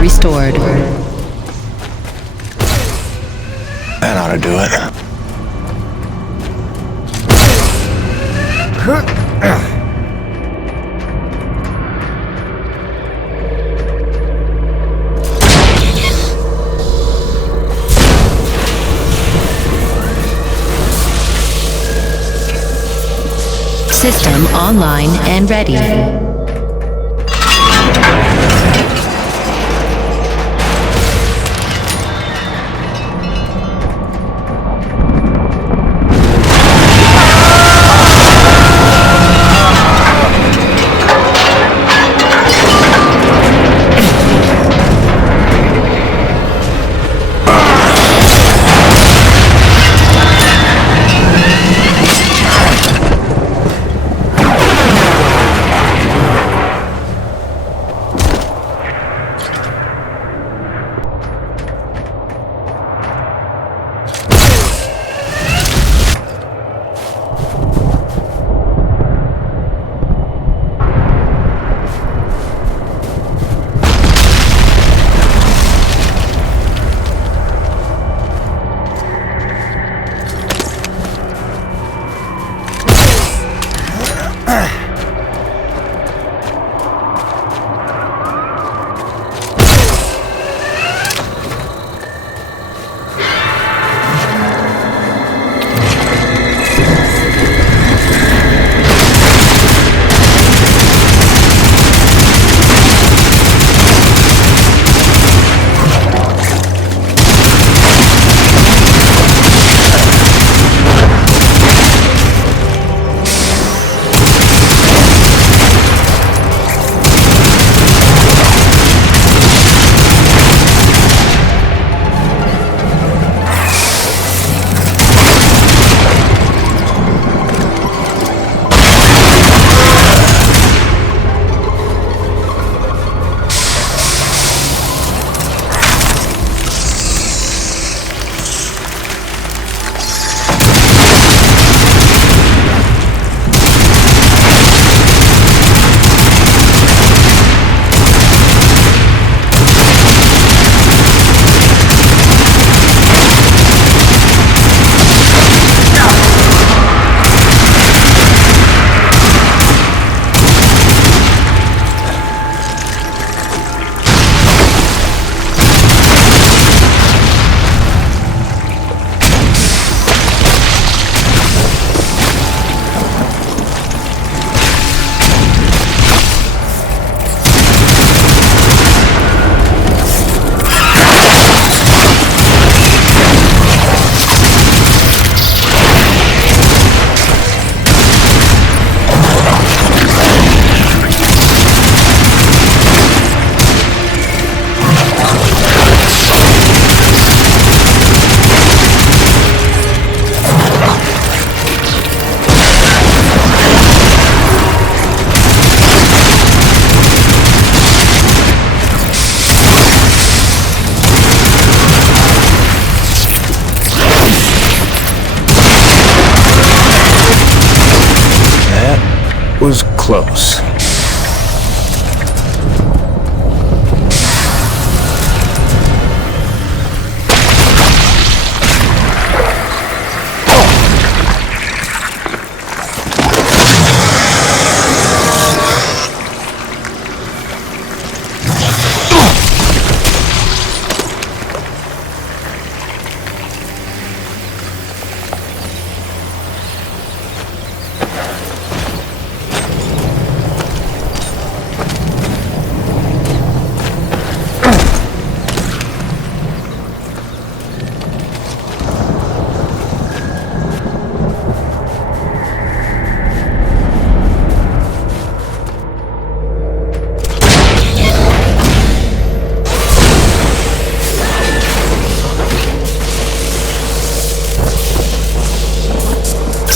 Restored. That ought to do it. System online and ready. was close.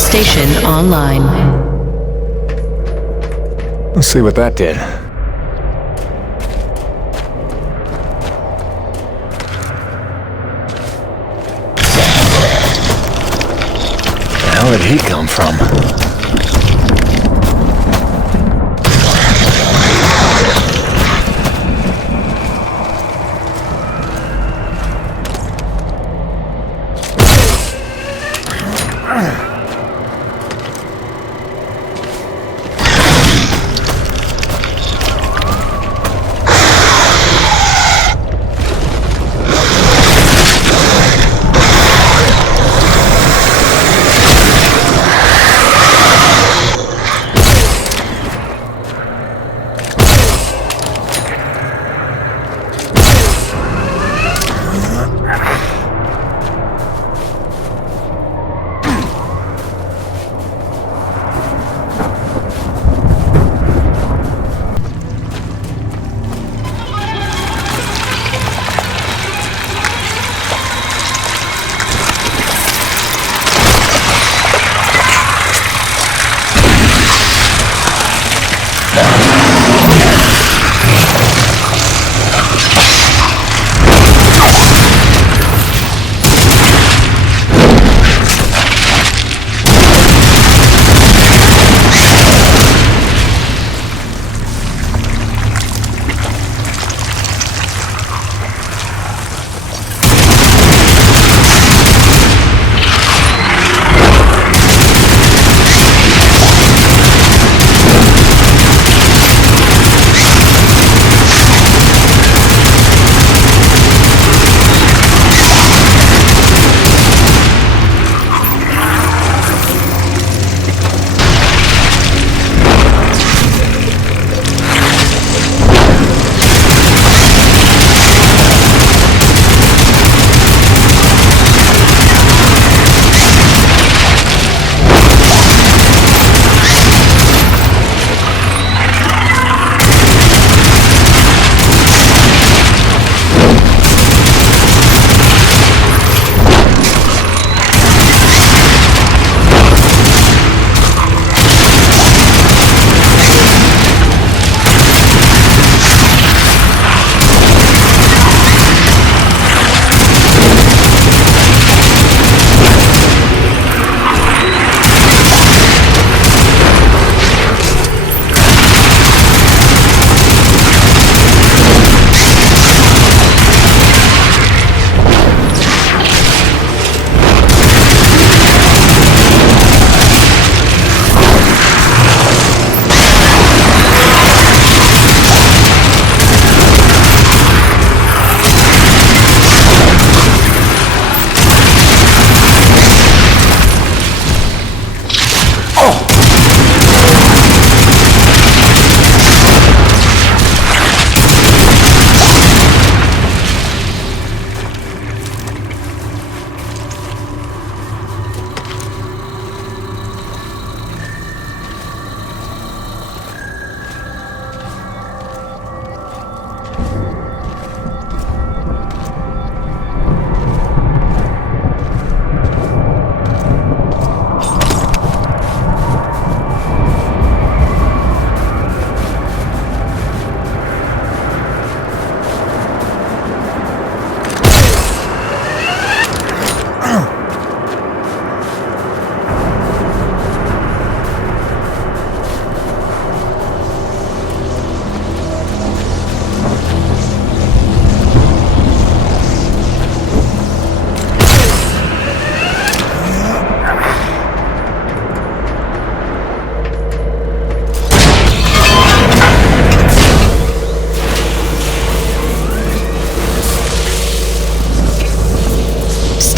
Station online. Let's see what that did. The hell did he come from?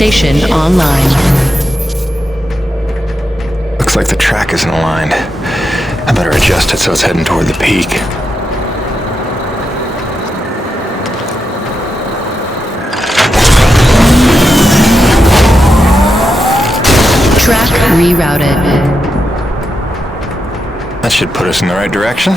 Station online. Looks like the track isn't aligned. I better adjust it so it's heading toward the peak. Track rerouted. That should put us in the right direction.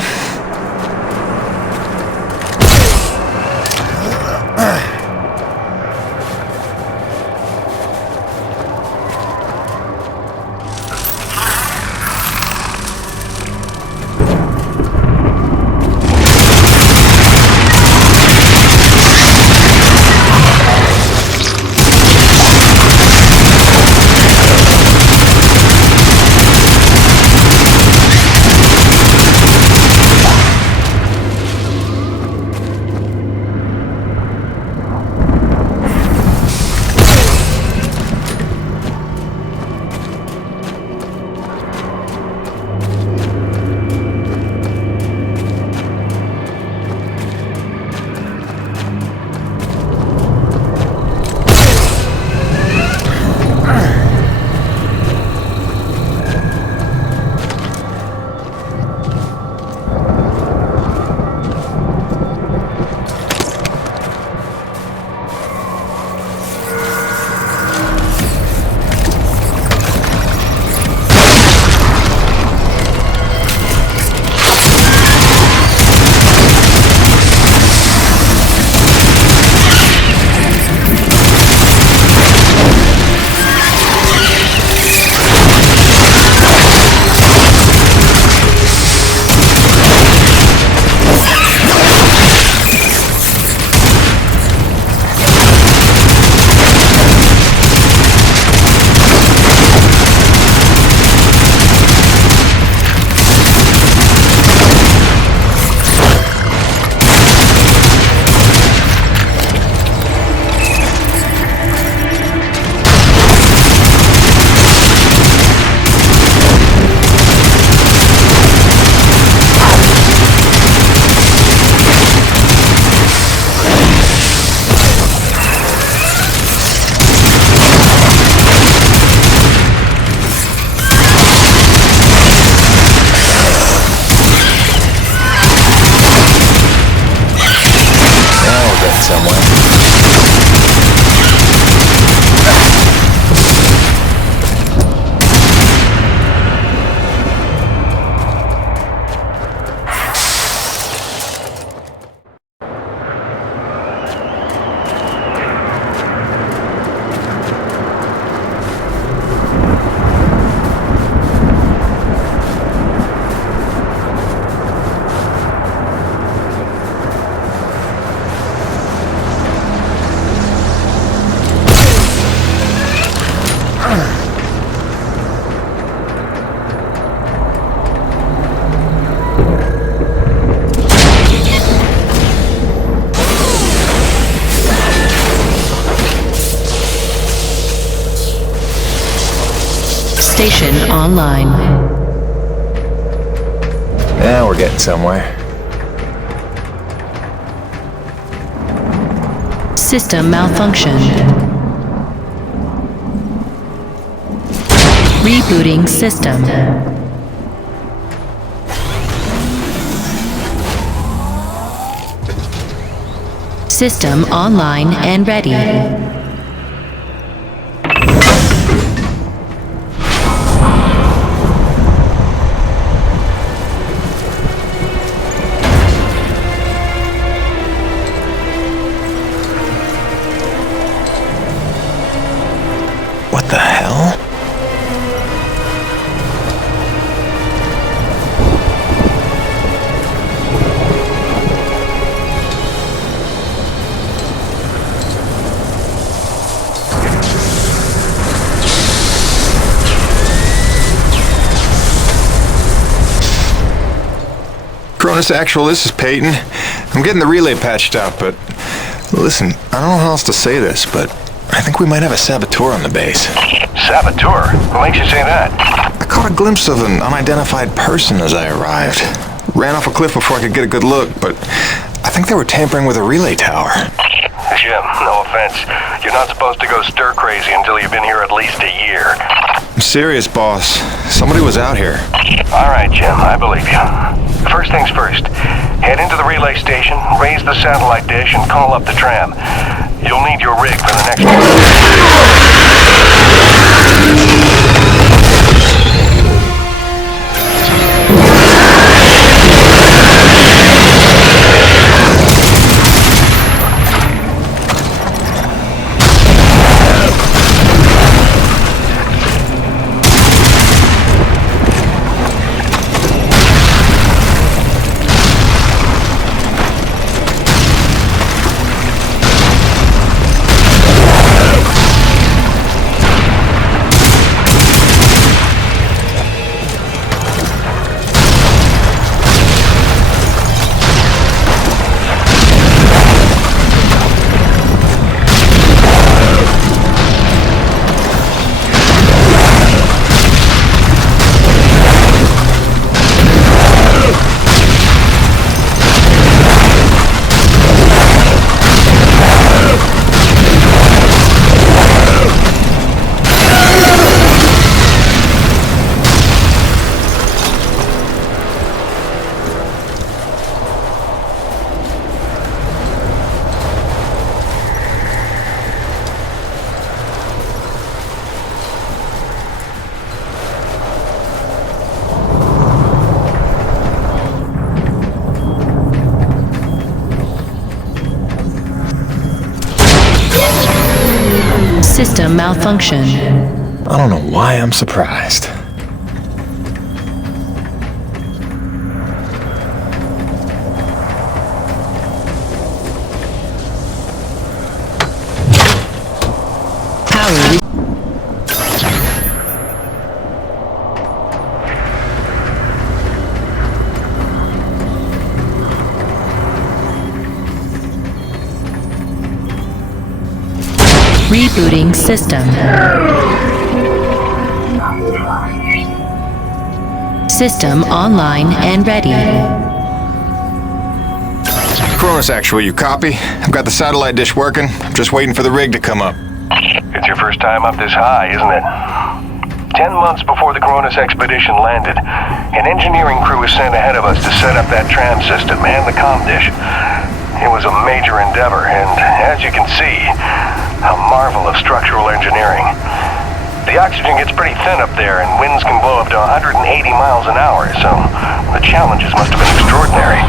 Station online. Yeah, we're getting somewhere. System malfunction. Rebooting system. System online and ready. What the hell? Cronus Actual, this is Peyton. I'm getting the relay patched out, but listen, I don't know how else to say this, but I think we might have a saboteur on the base. Saboteur? What makes you say that? I caught a glimpse of an unidentified person as I arrived. Ran off a cliff before I could get a good look, but I think they were tampering with a relay tower. Jim, no offense. You're not supposed to go stir-crazy until you've been here at least a year. I'm serious, boss. Somebody was out here. All right, Jim, I believe you. First things first. Head into the relay station, raise the satellite dish, and call up the tram. You'll need your rig for the next System malfunction. I don't know why I'm surprised. Power. Rebooting system. System online and ready. Cronus Actual, you copy? I've got the satellite dish working. I'm just waiting for the rig to come up. It's your first time up this high, isn't it? 10 months before the Cronus expedition landed, an engineering crew was sent ahead of us to set up that tram system and the comm dish. It was a major endeavor, and as you can see, a marvel of structural engineering. The oxygen gets pretty thin up there, and winds can blow up to 180 miles an hour, so the challenges must have been extraordinary.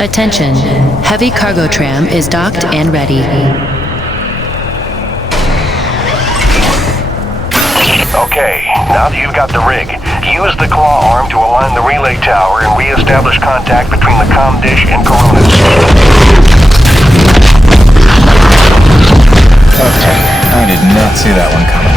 Attention. Heavy cargo tram is docked and ready. Okay, now that you've got the rig, use the claw arm to align the relay tower and re-establish contact between the comm dish and Cronus. Okay, I did not see that one coming.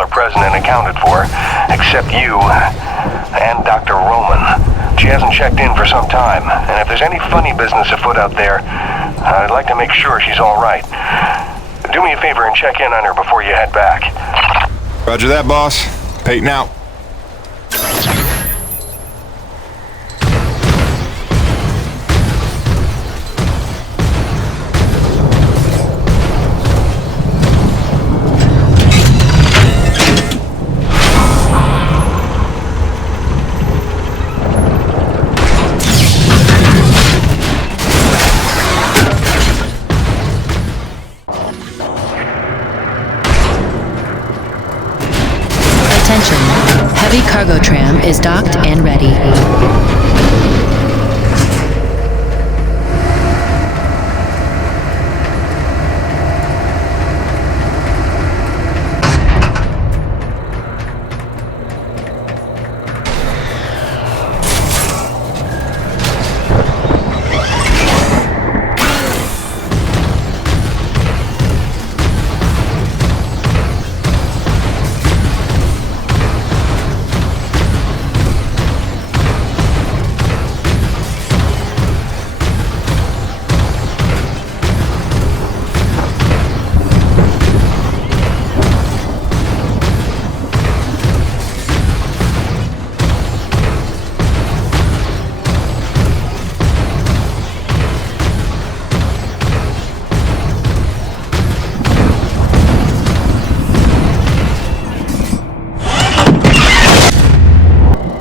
are present and accounted for, except you and Dr. Roman. She hasn't checked in for some time, and if there's any funny business afoot out there, I'd like to make sure she's all right. Do me a favor and check in on her before you head back. Roger that, boss. Peyton out. Attention, heavy cargo tram is docked and ready.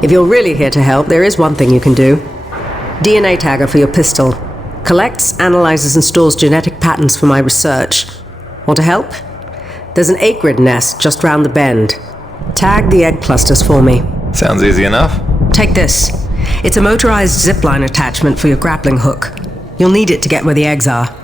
If you're really here to help, there is one thing you can do. DNA tagger for your pistol. Collects, analyzes, and stores genetic patterns for my research. Want to help? There's an acrid nest just round the bend. Tag the egg clusters for me. Sounds easy enough. Take this. It's a motorized zipline attachment for your grappling hook. You'll need it to get where the eggs are.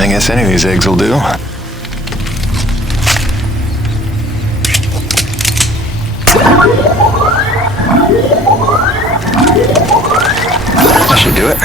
I guess any of these eggs will do. That should do it.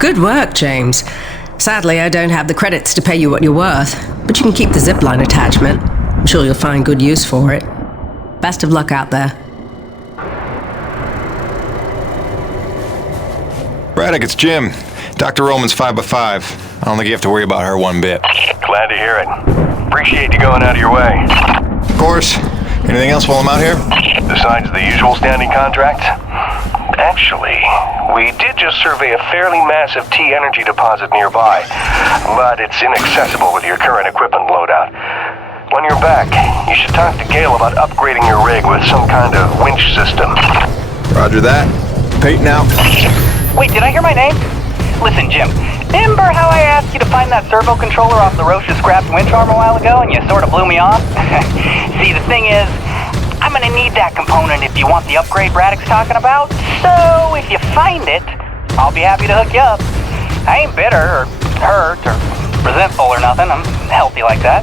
Good work, James. Sadly, I don't have the credits to pay you what you're worth, but you can keep the zipline attachment. I'm sure you'll find good use for it. Best of luck out there. Braddock, it's Jim. Dr. Roman's 5x5. I don't think you have to worry about her one bit. Glad to hear it. Appreciate you going out of your way. Of course. Anything else while I'm out here? Besides the usual standing contracts? Actually, we did just survey a fairly massive T-energy deposit nearby, but it's inaccessible with your current equipment loadout. When you're back, you should talk to Gale about upgrading your rig with some kind of winch system. Roger that. Peyton out. Wait, did I hear my name? Listen, Jim, remember how I asked you to find that servo controller off LaRoche's scrapped winch arm a while ago and you sort of blew me off? See, the thing is, I'm gonna need that component if you want the upgrade Braddock's talking about. So, if you find it, I'll be happy to hook you up. I ain't bitter or hurt or resentful or nothing. I'm healthy like that.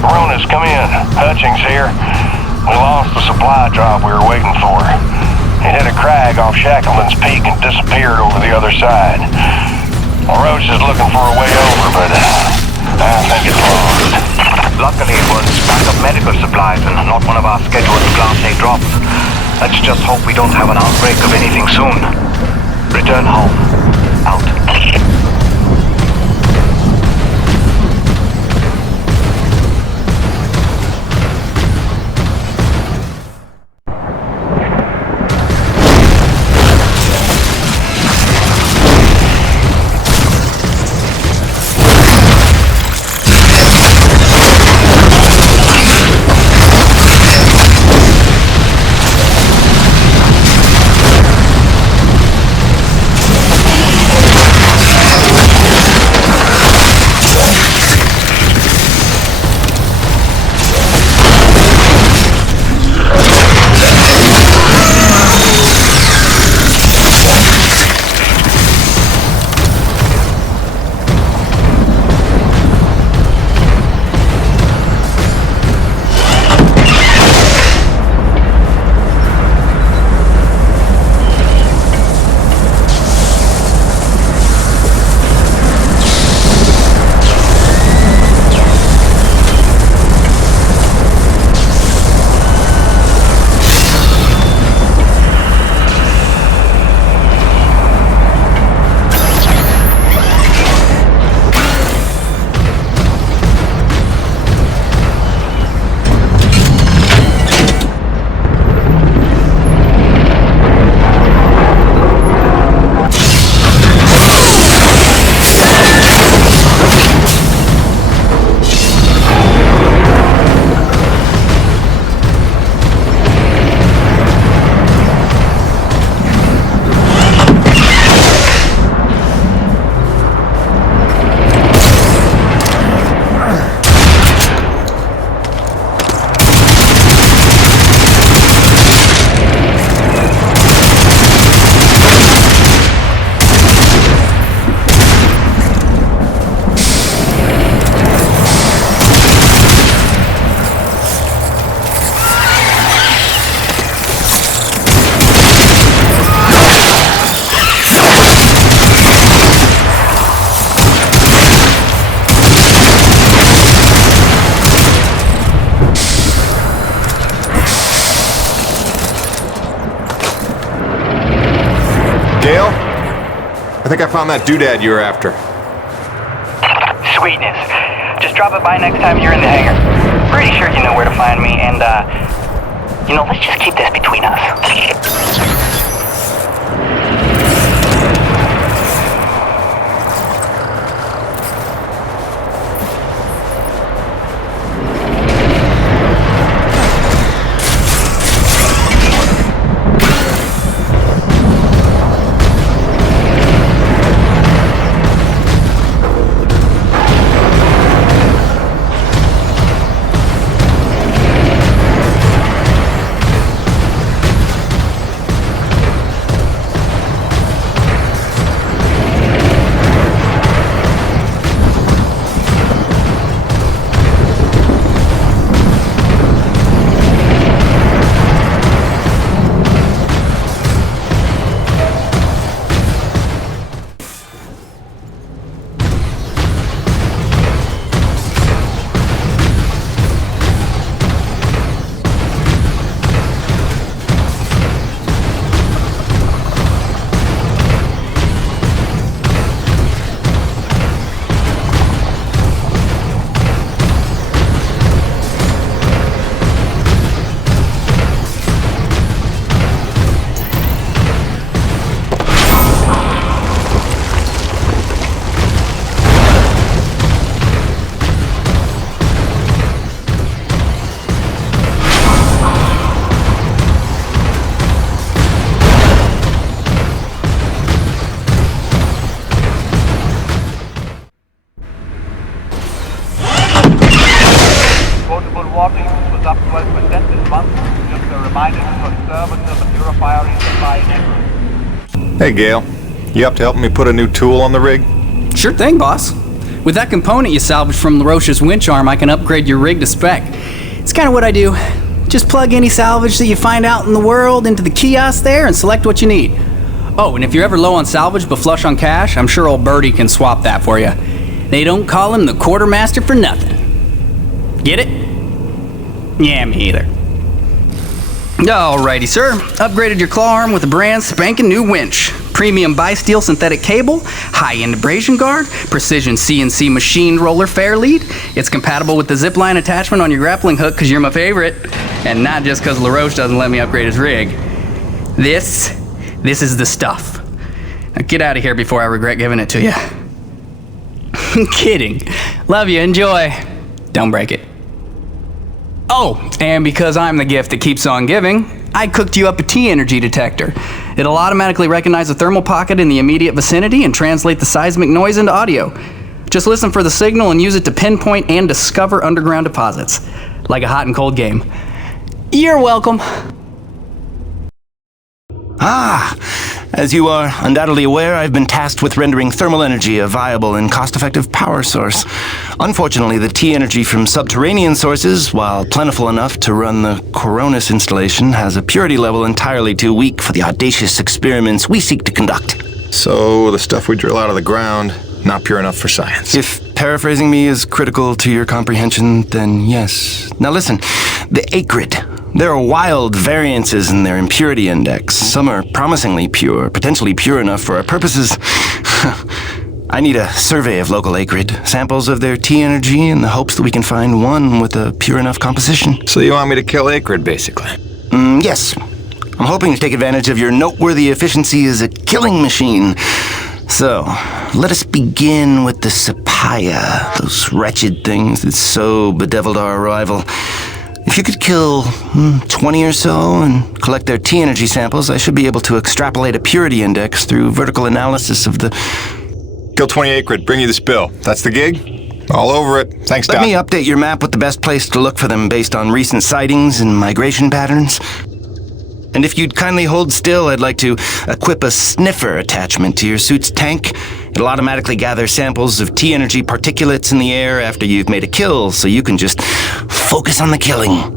Ronas, come in. Hutchings here. We lost the supply drop we were waiting for. It hit a crag off Shackleton's Peak and disappeared over the other side. Roach is looking for a way over, but I think it's lost. Luckily, it was backup medical supplies and not one of our scheduled Class A drops. Let's just hope we don't have an outbreak of anything soon. Return home. Out. think I found that doodad you were after. Sweetness. Just drop it by next time you're in the hangar. Pretty sure you know where to find me, and, let's just keep this between us. Hey, Gale. You up to helping me put a new tool on the rig? Sure thing, boss. With that component you salvaged from LaRoche's winch arm, I can upgrade your rig to spec. It's kind of what I do. Just plug any salvage that you find out in the world into the kiosk there and select what you need. Oh, and if you're ever low on salvage but flush on cash, I'm sure old Birdie can swap that for you. They don't call him the quartermaster for nothing. Get it? Yeah, me either. Alrighty, sir. Upgraded your claw arm with a brand spanking new winch. Premium bi-steel synthetic cable, high-end abrasion guard, precision CNC machined roller fair lead. It's compatible with the zipline attachment on your grappling hook because you're my favorite. And not just because LaRoche doesn't let me upgrade his rig. This is the stuff. Now get out of here before I regret giving it to you. Kidding. Love you, enjoy. Don't break it. Oh, and because I'm the gift that keeps on giving, I cooked you up a T-energy detector. It'll automatically recognize a thermal pocket in the immediate vicinity and translate the seismic noise into audio. Just listen for the signal and use it to pinpoint and discover underground deposits. Like a hot and cold game. You're welcome. As you are undoubtedly aware, I've been tasked with rendering thermal energy a viable and cost-effective power source. Unfortunately, the T-energy from subterranean sources, while plentiful enough to run the Coronis installation, has a purity level entirely too weak for the audacious experiments we seek to conduct. So, the stuff we drill out of the ground, not pure enough for science. If paraphrasing me is critical to your comprehension, then yes. Now listen, the acrid. There are wild variances in their impurity index. Some are promisingly pure, potentially pure enough for our purposes. I need a survey of local acrid, samples of their T-energy in the hopes that we can find one with a pure enough composition. So you want me to kill acrid, basically? Yes. I'm hoping to take advantage of your noteworthy efficiency as a killing machine. So, let us begin with the Sapaya, those wretched things that so bedeviled our arrival. If you could kill 20 or so and collect their T-energy samples, I should be able to extrapolate a purity index through vertical analysis of the... Kill 20 acrid, bring you the spill. That's the gig? All over it. Thanks, Doc. Let me update your map with the best place to look for them based on recent sightings and migration patterns. And if you'd kindly hold still, I'd like to equip a sniffer attachment to your suit's tank. It'll automatically gather samples of T-energy particulates in the air after you've made a kill, so you can just focus on the killing.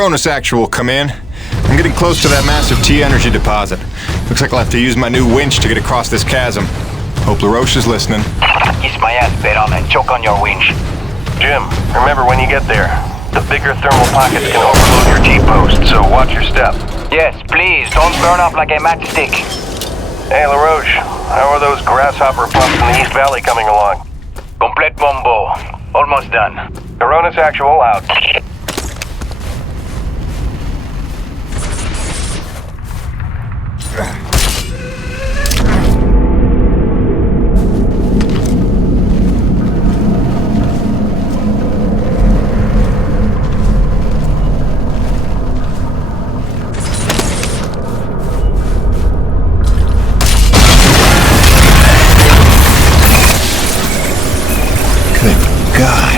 Cronus Actual, come in. I'm getting close to that massive T-energy deposit. Looks like I'll have to use my new winch to get across this chasm. Hope LaRoche is listening. Kiss my ass, Baron, and choke on your winch. Jim, remember when you get there, the bigger thermal pockets can overload your T-post, so watch your step. Yes, please, don't burn up like a matchstick. Hey, LaRoche, how are those grasshopper pups in the East Valley coming along? Complete bombo. Almost done. Cronus Actual out. Good God.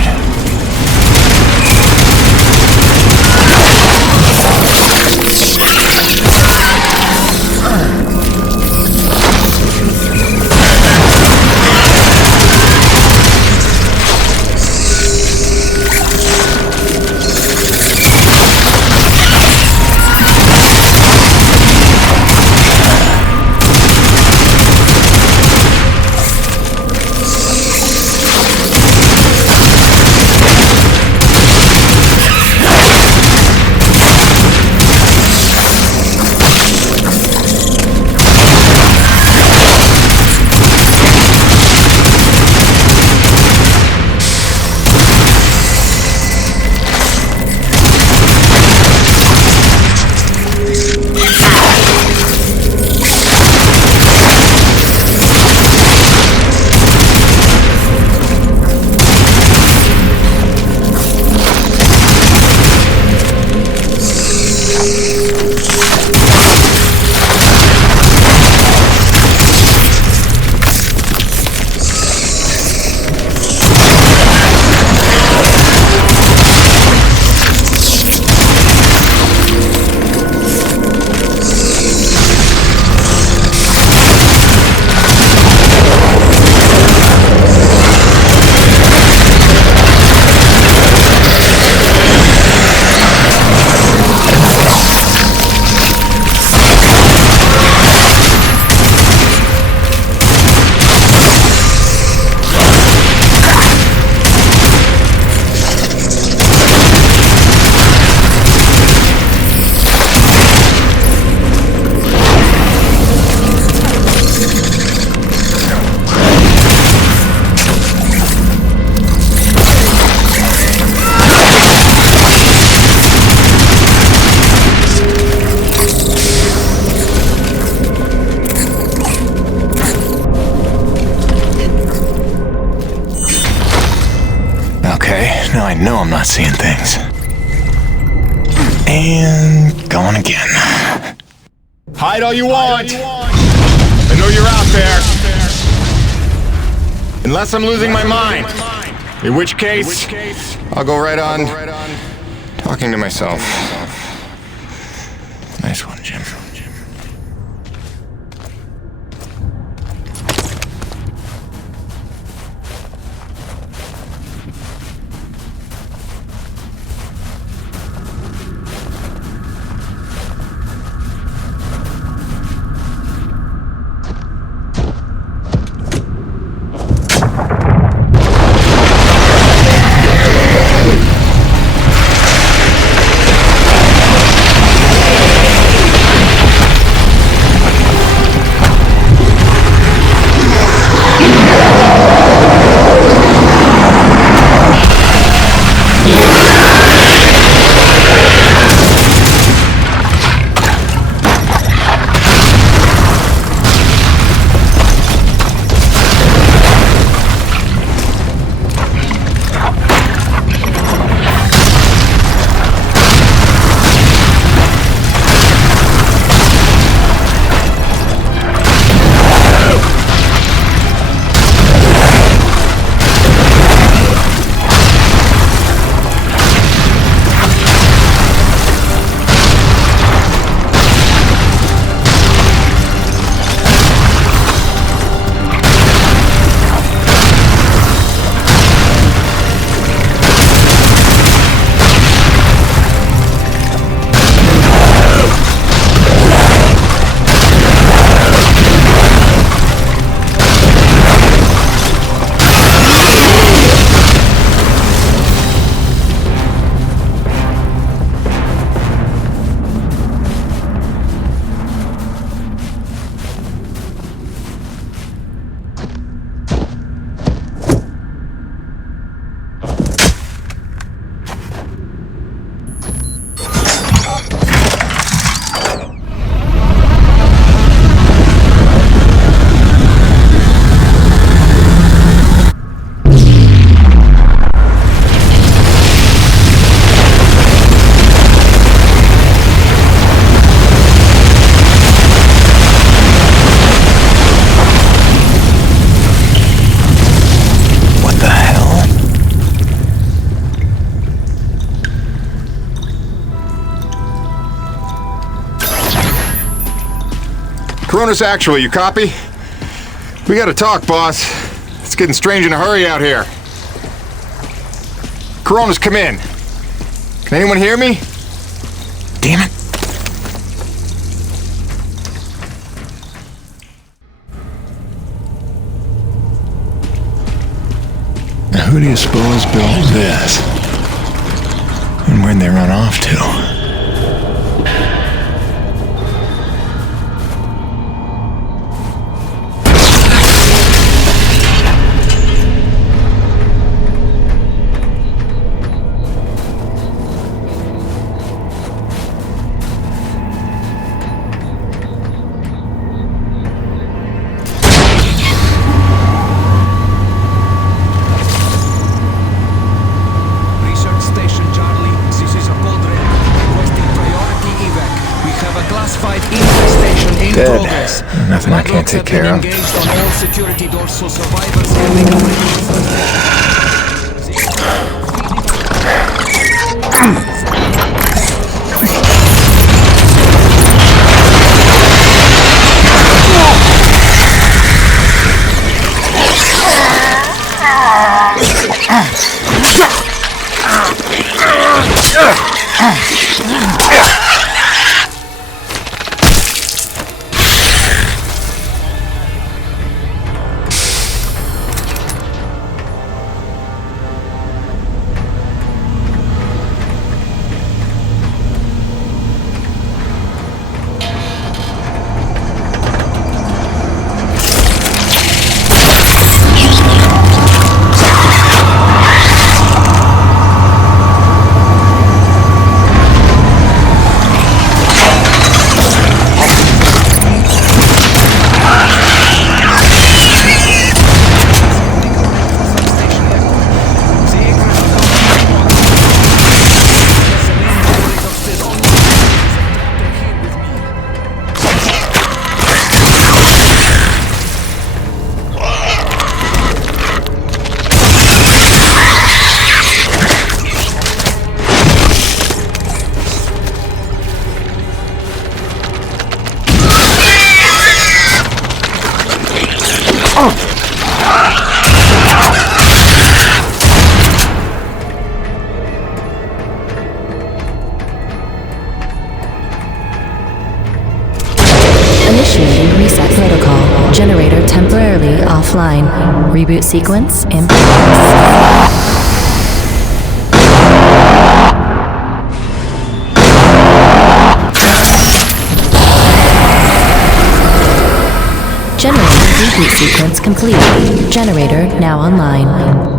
Now I know I'm not seeing things. And going again. Hide all you want! I know you're out there. Unless I'm losing my mind. In which case, I'll go right on talking to myself. Nice one, Jim. Cronus Actual, you copy? We gotta talk, boss. It's getting strange in a hurry out here. Cronus, come in. Can anyone hear me? Damn it. Now who do you suppose built this? And where'd they run off to? Dead. Nothing I can't take care of. Initiating reset protocol. Generator temporarily offline. Reboot sequence in progress. Generator reboot sequence complete. Generator now online.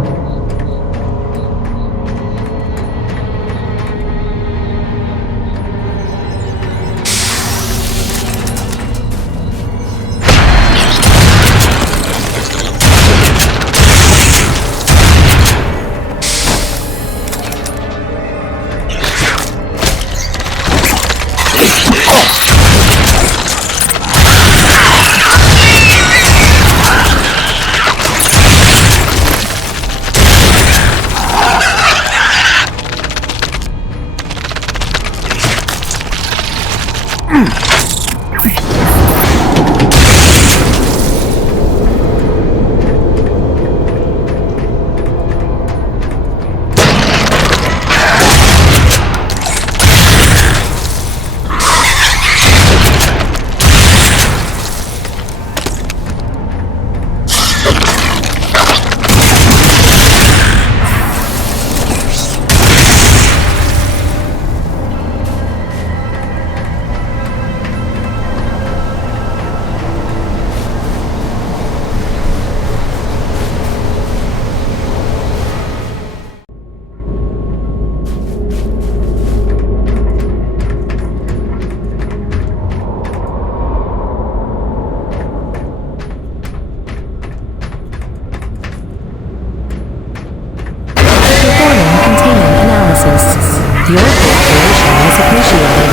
Your cooperation is appreciated.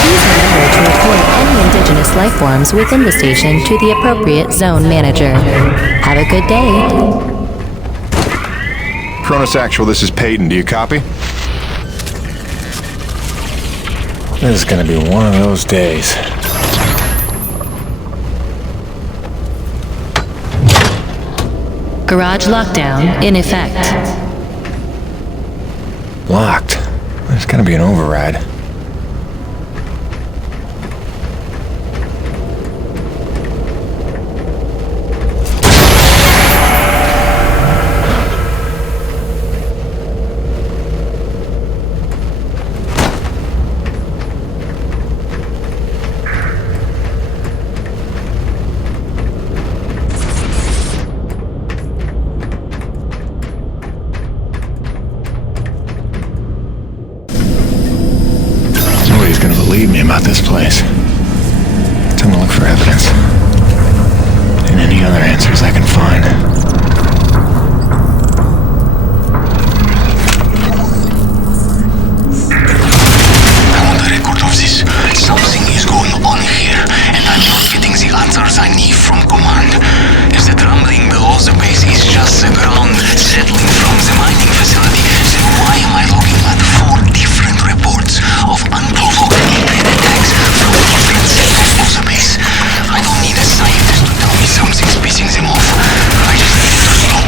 Please remember to report any indigenous life forms within the station to the appropriate zone manager. Have a good day. Cronus Actual, this is Peyton. Do you copy? This is gonna be one of those days. Garage lockdown in effect. Locked. There's gotta be an override. Nobody's gonna believe me about this place. Time to look for evidence. And any other answers I can find. I want a record of this. Something is going on here, and I'm not getting the answers I need from command. If the rumbling below the base is just the ground settling from the mining facility, then why am I looking at 4 different reports of unprovoked alien attacks from different sectors of the base? I don't need a scientist to tell me something's pissing them off. I just need it to stop.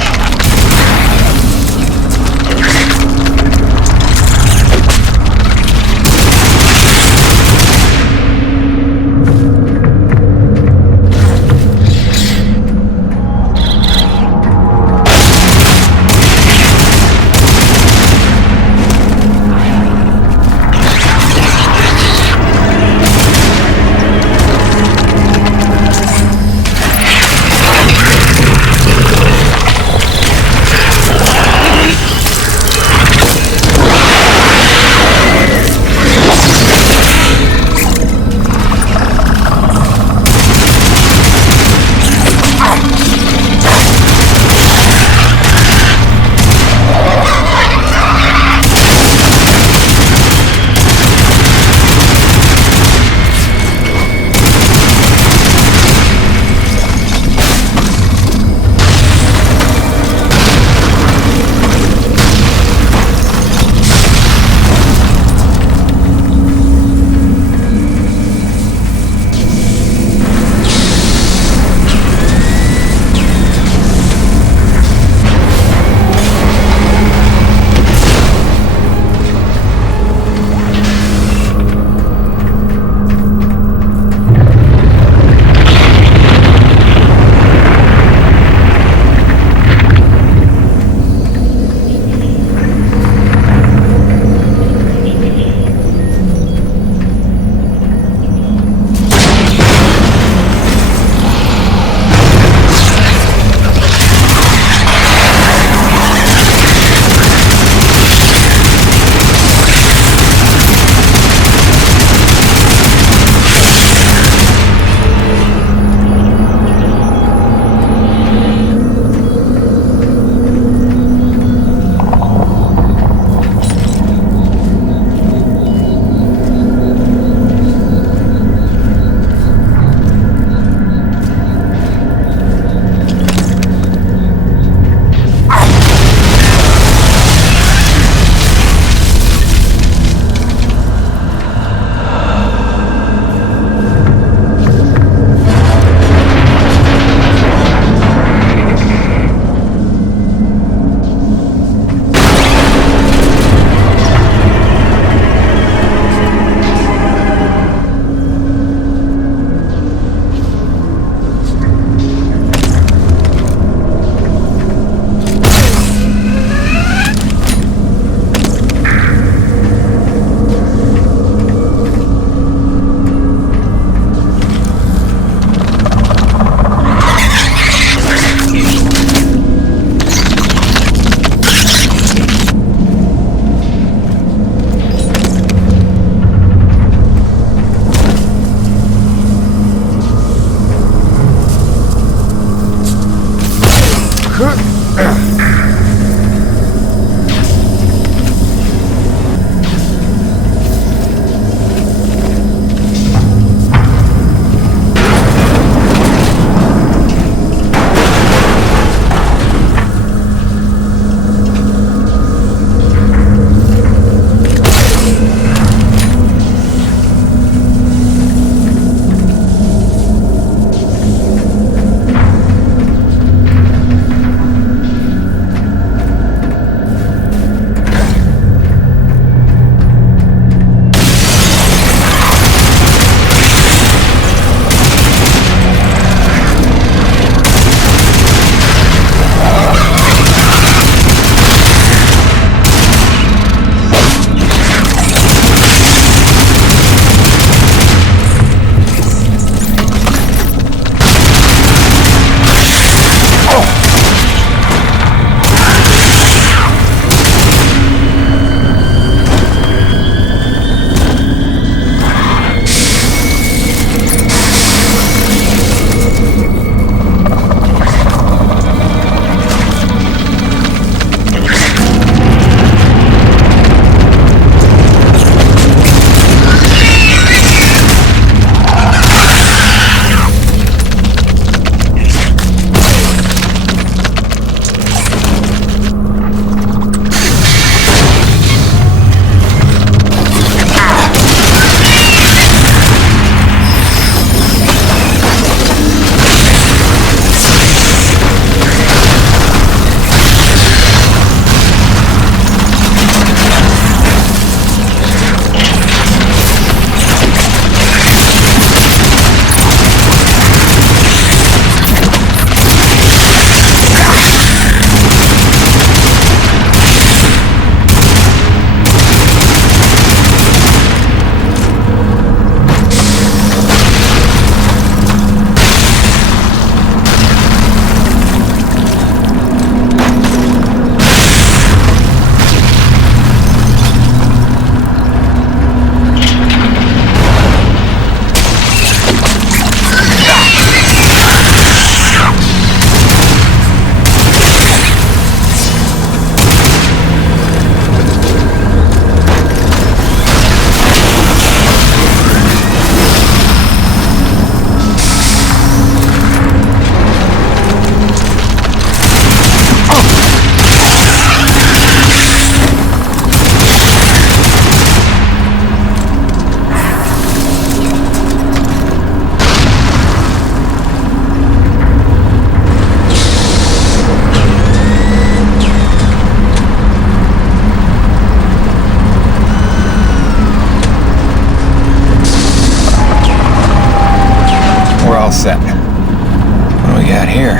here?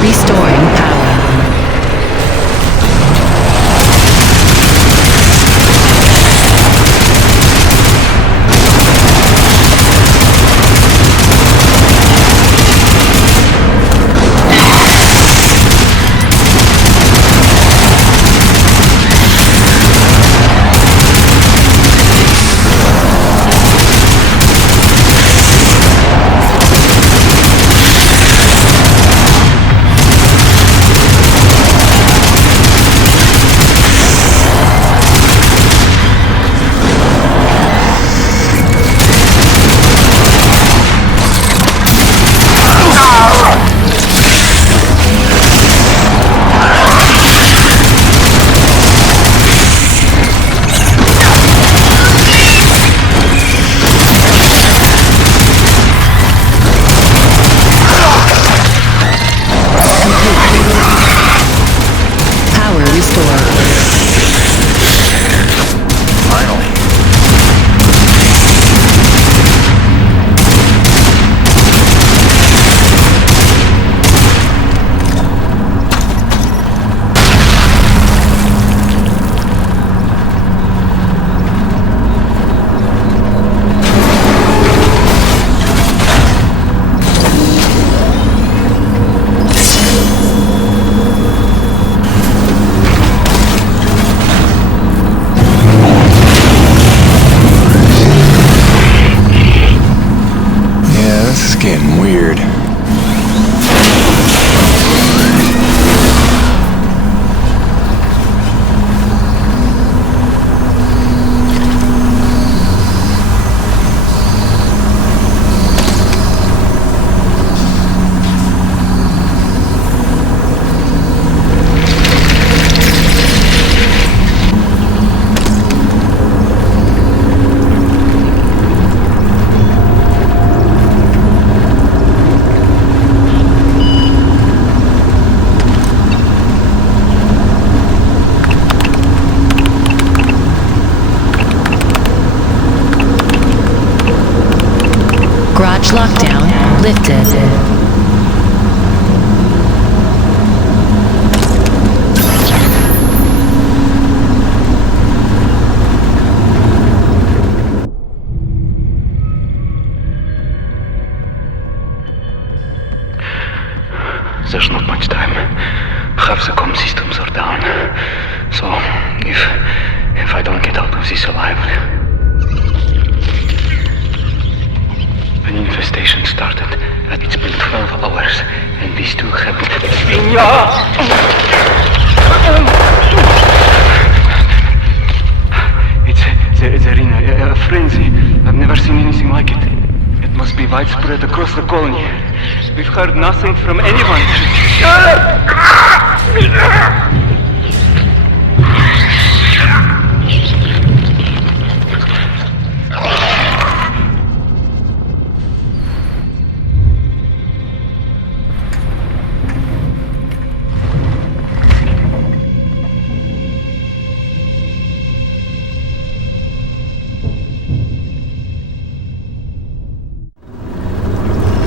Restoring power. Getting weird. Garage lockdown lifted. There's not much time. Half the comm systems are down. So, if I don't get out of this alive, an infestation started, and it's been 12 hours, and these two have been... They're in a frenzy. I've never seen anything like it. It must be widespread across the colony. We've heard nothing from anyone.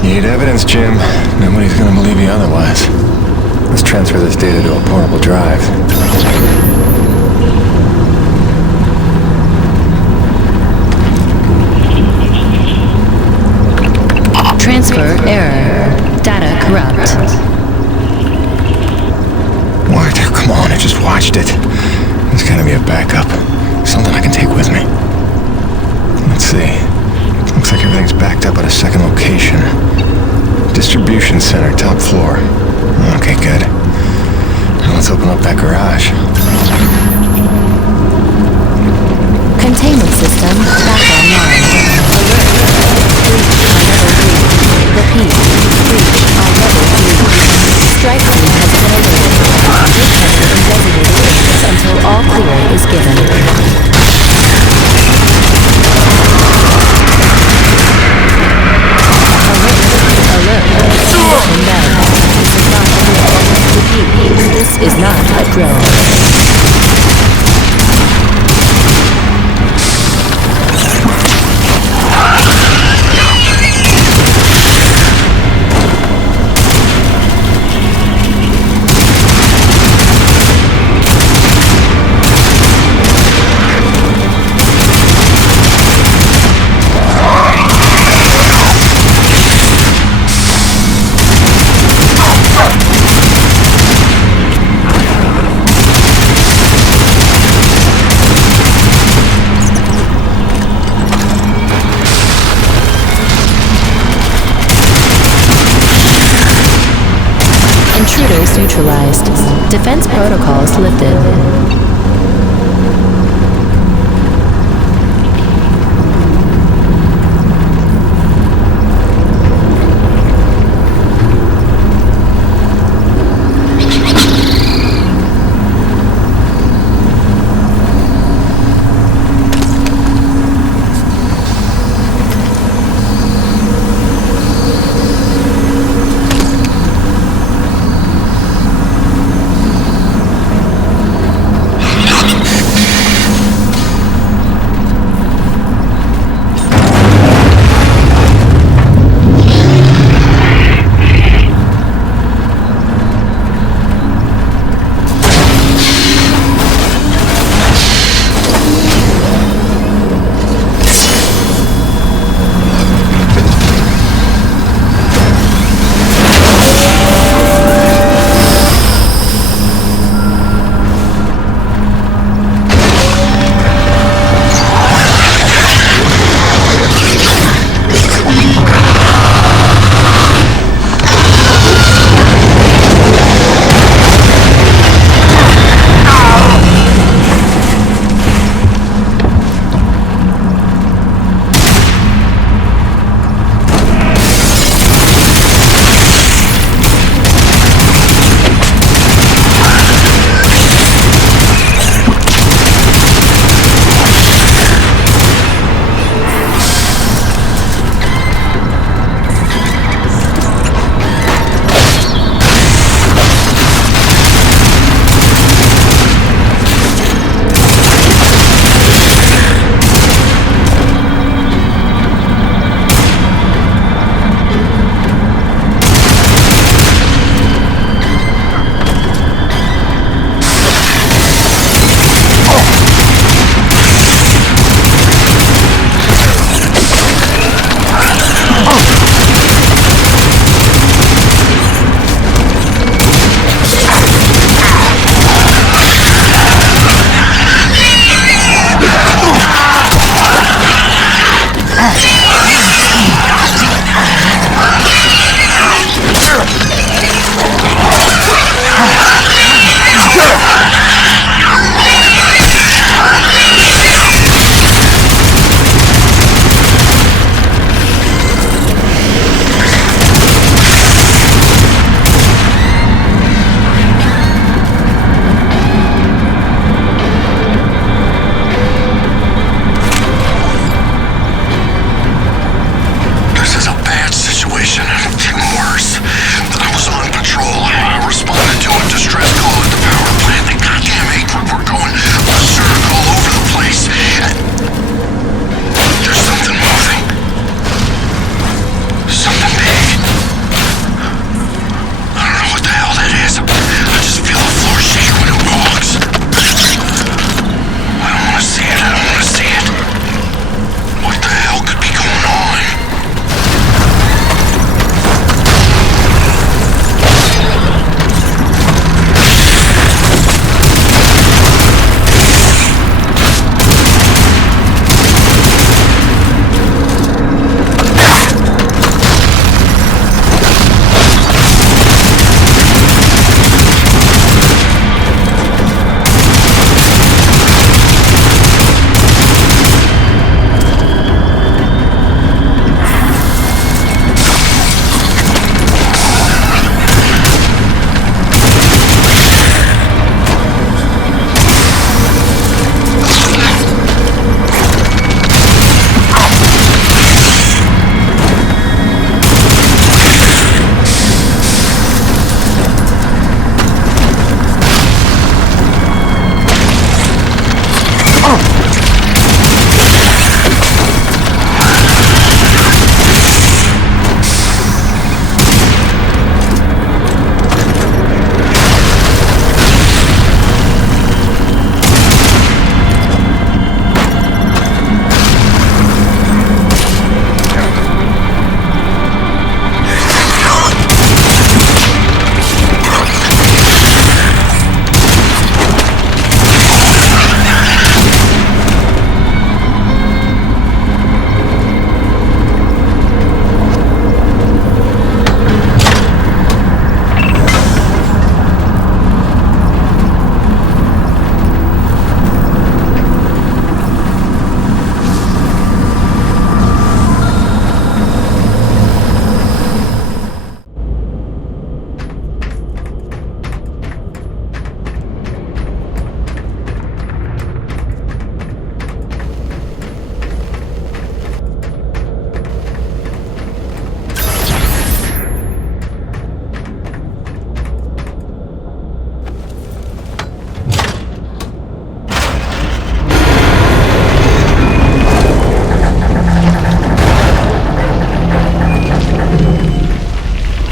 You need evidence, Jim. Nobody's gonna believe you otherwise. Let's transfer this data to a portable drive. Transfer error. Data corrupt. What? Come on, I just watched it. There's gotta be a backup. Something I can take with me. Let's see. Looks like everything's backed up at a second location. Distribution center, top floor. Okay, good. Now let's open up that garage. Containment system back online. Alert. Breach on level 3. Repeat. Breach on level 3. Strike team has been alerted. Return in designated areas until all clear is given. This is not a drill. Intruders neutralized. Defense protocols lifted.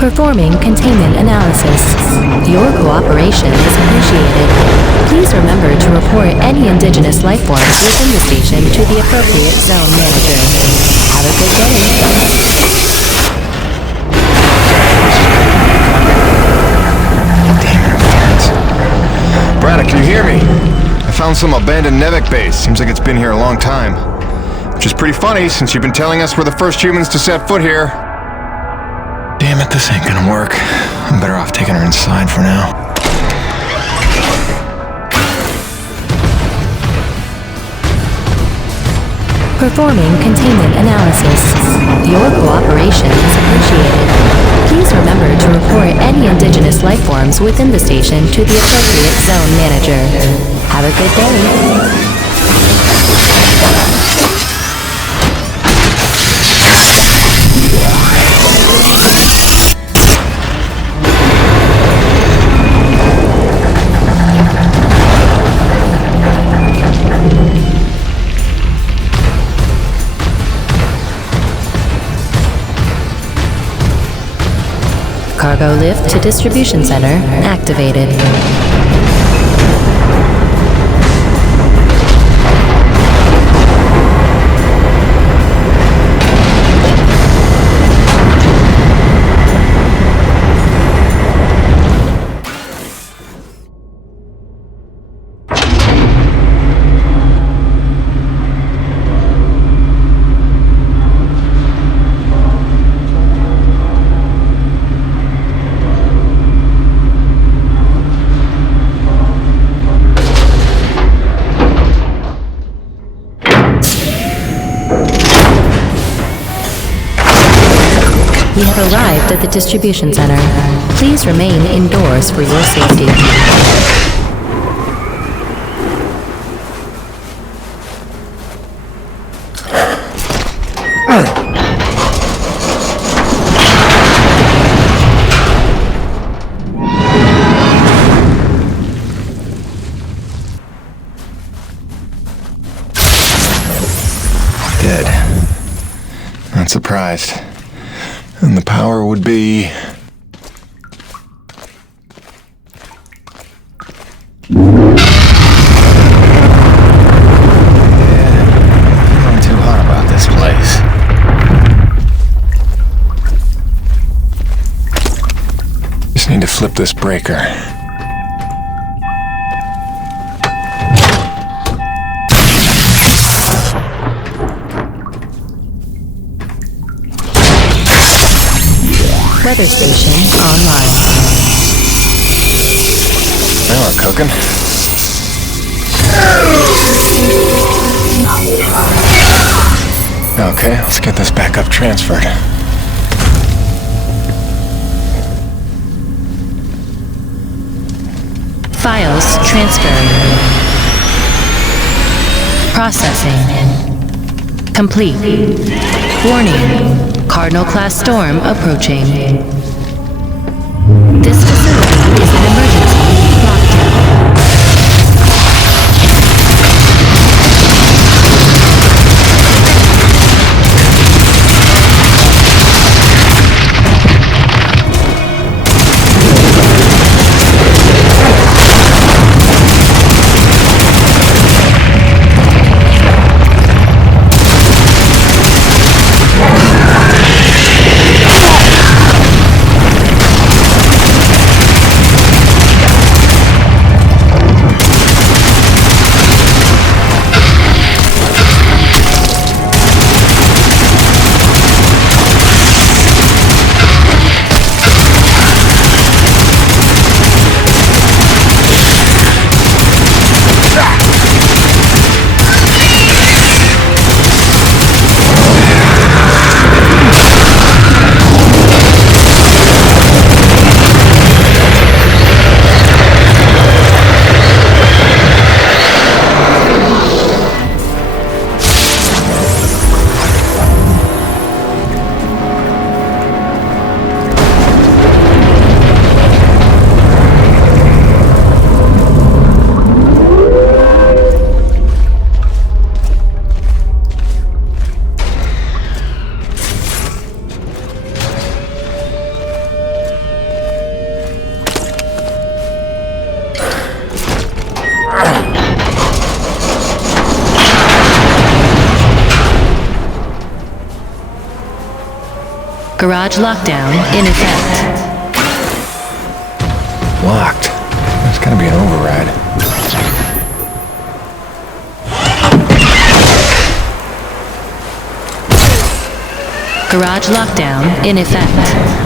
Performing containment analysis. Your cooperation is appreciated. Please remember to report any indigenous life forms within the station to the appropriate zone manager. Have a good day. Braddock, can you hear me? I found some abandoned Nevek base. Seems like it's been here a long time. Which is pretty funny, since you've been telling us we're the first humans to set foot here. Damn it, this ain't gonna work. I'm better off taking her inside for now. Performing containment analysis. Your cooperation is appreciated. Please remember to report any indigenous life forms within the station to the appropriate zone manager. Have a good day. Cargo lift to distribution center activated. We have arrived at the distribution center. Please remain indoors for your safety. Dead. Not surprised. And the power would be... I'm too hot about this place. Just need to flip this breaker. Weather station online. Now we're cooking. Okay, let's get this back up transferred. Files transferred. Processing. Complete. Warning. Cardinal-class storm approaching. This facility is an emergency lockdown. Garage lockdown in effect. Locked. There's gotta be an override. Garage lockdown in effect.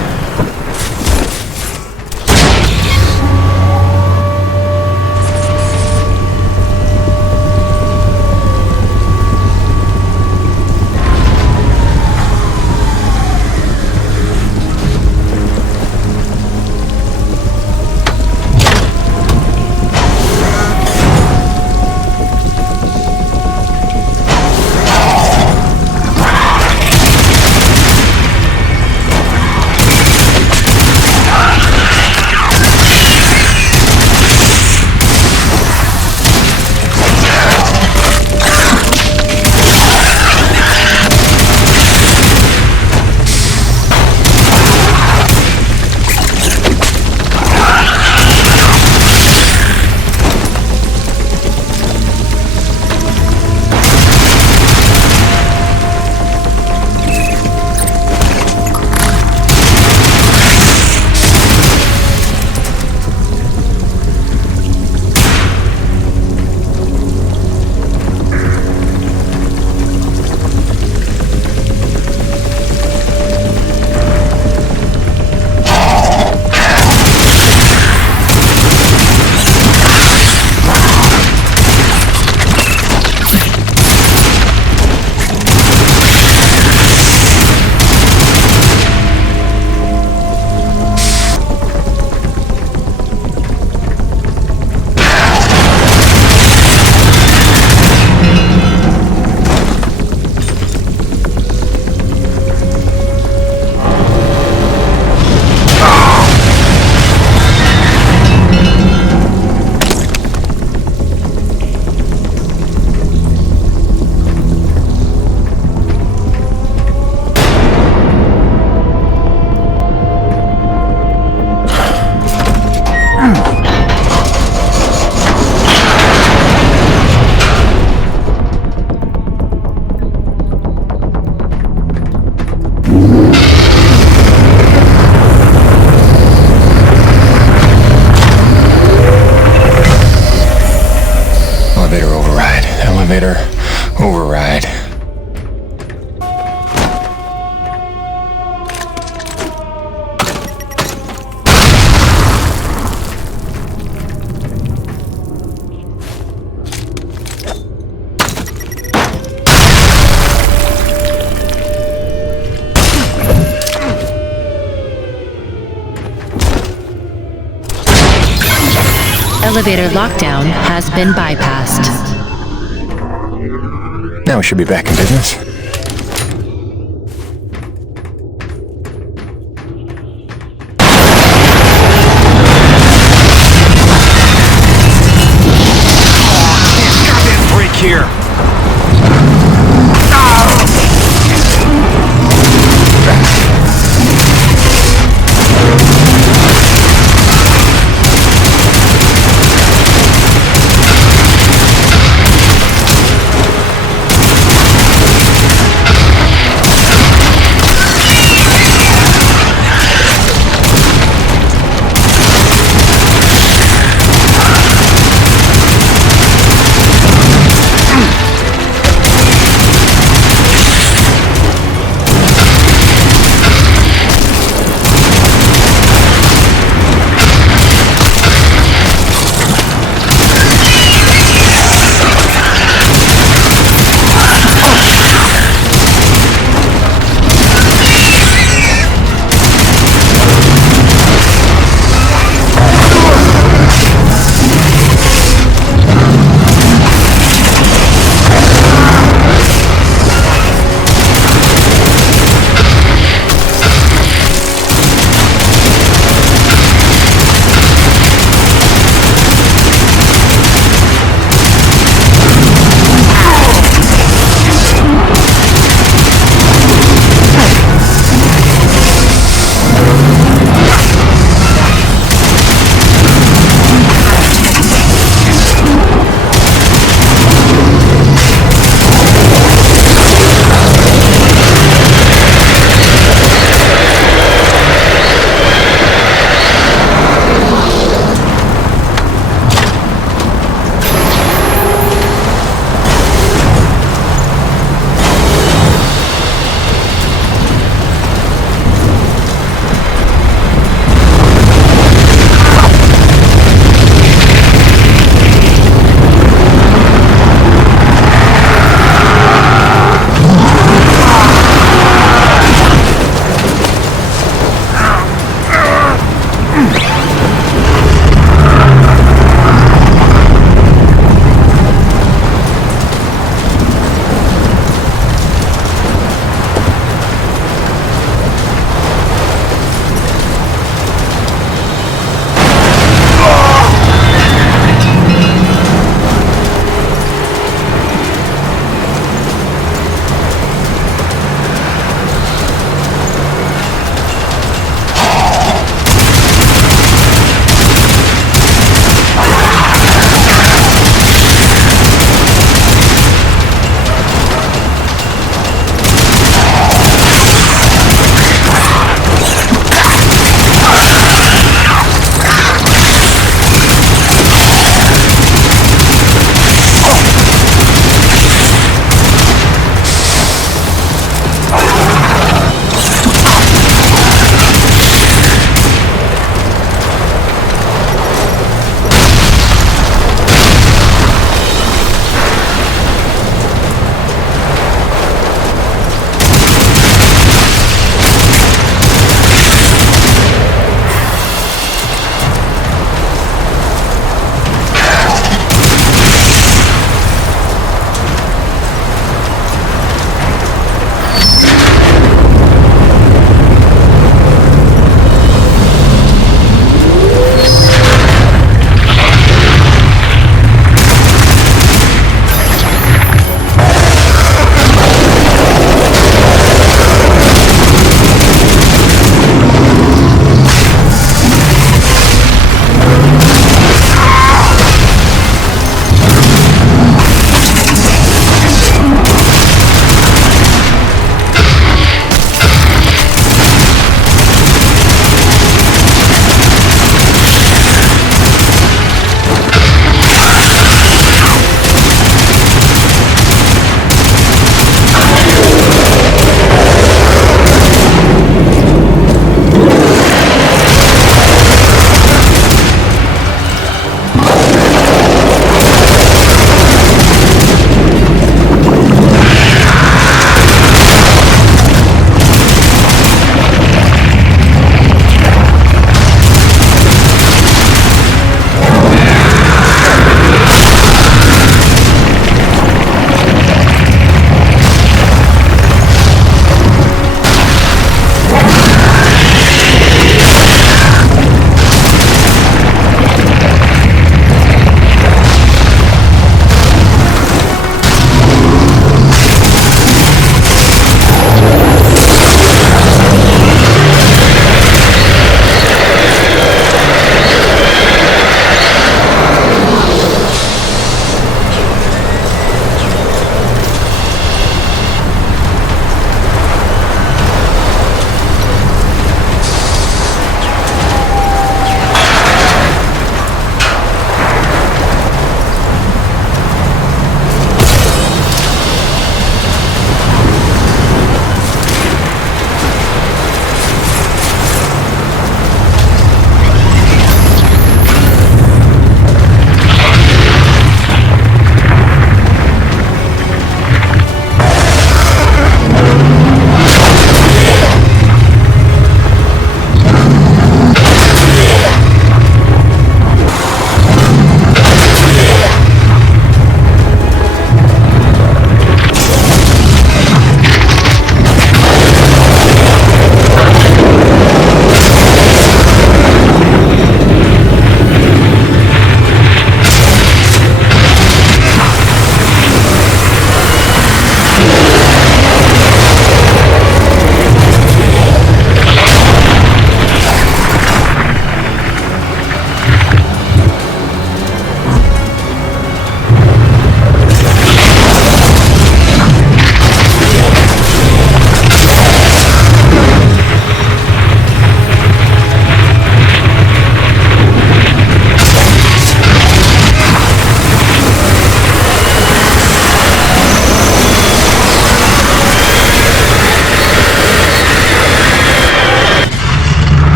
Elevator override. Elevator lockdown has been bypassed. Now we should be back in business. Goddamn break here!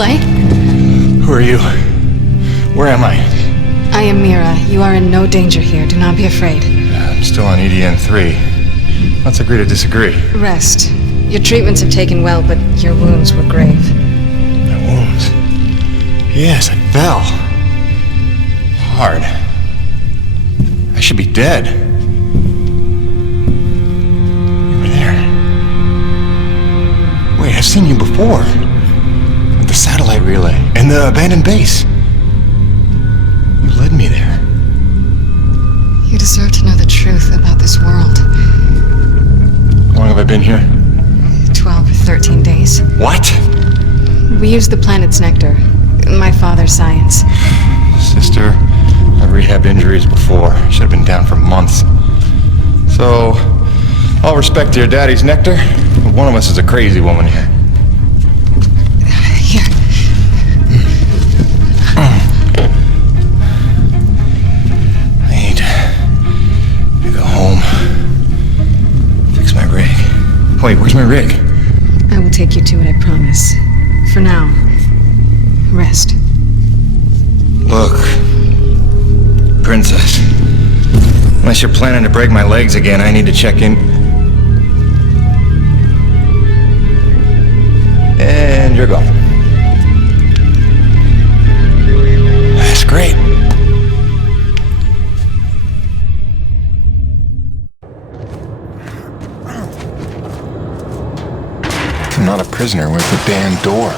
play? Who are you? Where am I? I am Mira. You are in no danger here. Do not be afraid. I'm still on EDN-3. Let's agree to disagree. Rest. Your treatments have taken well, but your wounds were grave. My wounds? Yes, I fell. Hard. I should be dead. You were there. Wait, I've seen you before. At the satellite relay and the abandoned base. You led me there. You deserve to know the truth about this world. How long have I been here? 12 or 13 days. What? We used the planet's nectar. My father's science. Sister, I've rehabbed injuries before. Should have been down for months. So, all respect to your daddy's nectar, but one of us is a crazy woman here. Here. I need to go home. Fix my rig. Wait, where's my rig? I will take you to it, I promise. For now, rest. Look, Princess. Unless you're planning to break my legs again, I need to check in. And you're gone. That's great. I'm not a prisoner. Where's the damn door?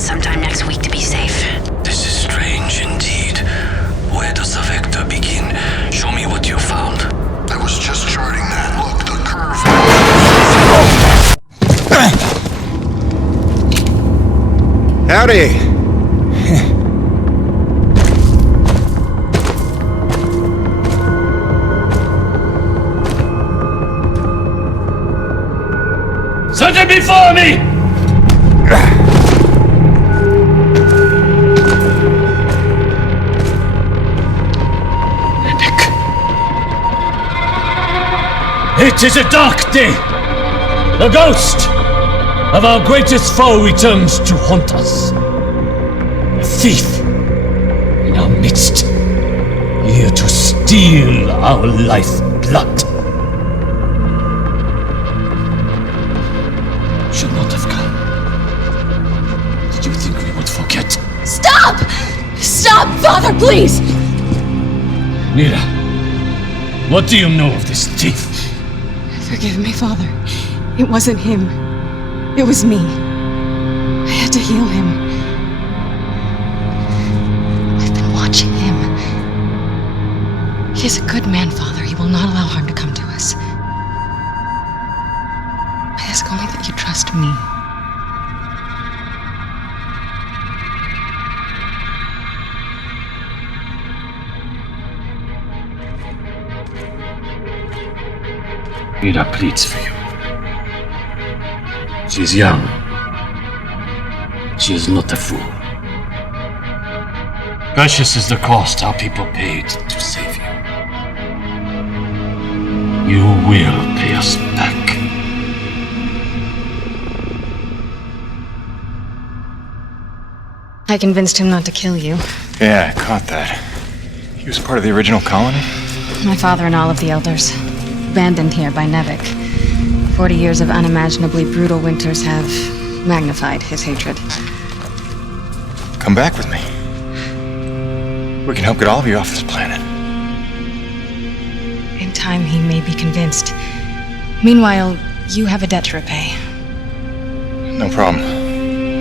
sometime next week to be safe. This is strange indeed. Where does the vector begin? Show me what you found. I was just charting that. Look, the curve. Howdy! Something before me! It is a dark day. The ghost of our greatest foe returns to haunt us. A thief in our midst, here to steal our lifeblood. Should not have come. Father, please! Mira, what do you know of this thief? Forgive me, Father. It wasn't him. It was me. I had to heal him. I've been watching him. He is a good man, Father. He will not allow harm to come to us. I ask only that you trust me. Mira pleads for you. She's young. She is not a fool. Precious is the cost our people paid to save you. You will pay us back. I convinced him not to kill you. Yeah, I caught that. He was part of the original colony? My father and all of the elders. Abandoned here by Nevik. 40 years of unimaginably brutal winters have magnified his hatred. Come back with me. We can help get all of you off this planet. In time, he may be convinced. Meanwhile, you have a debt to repay. No problem.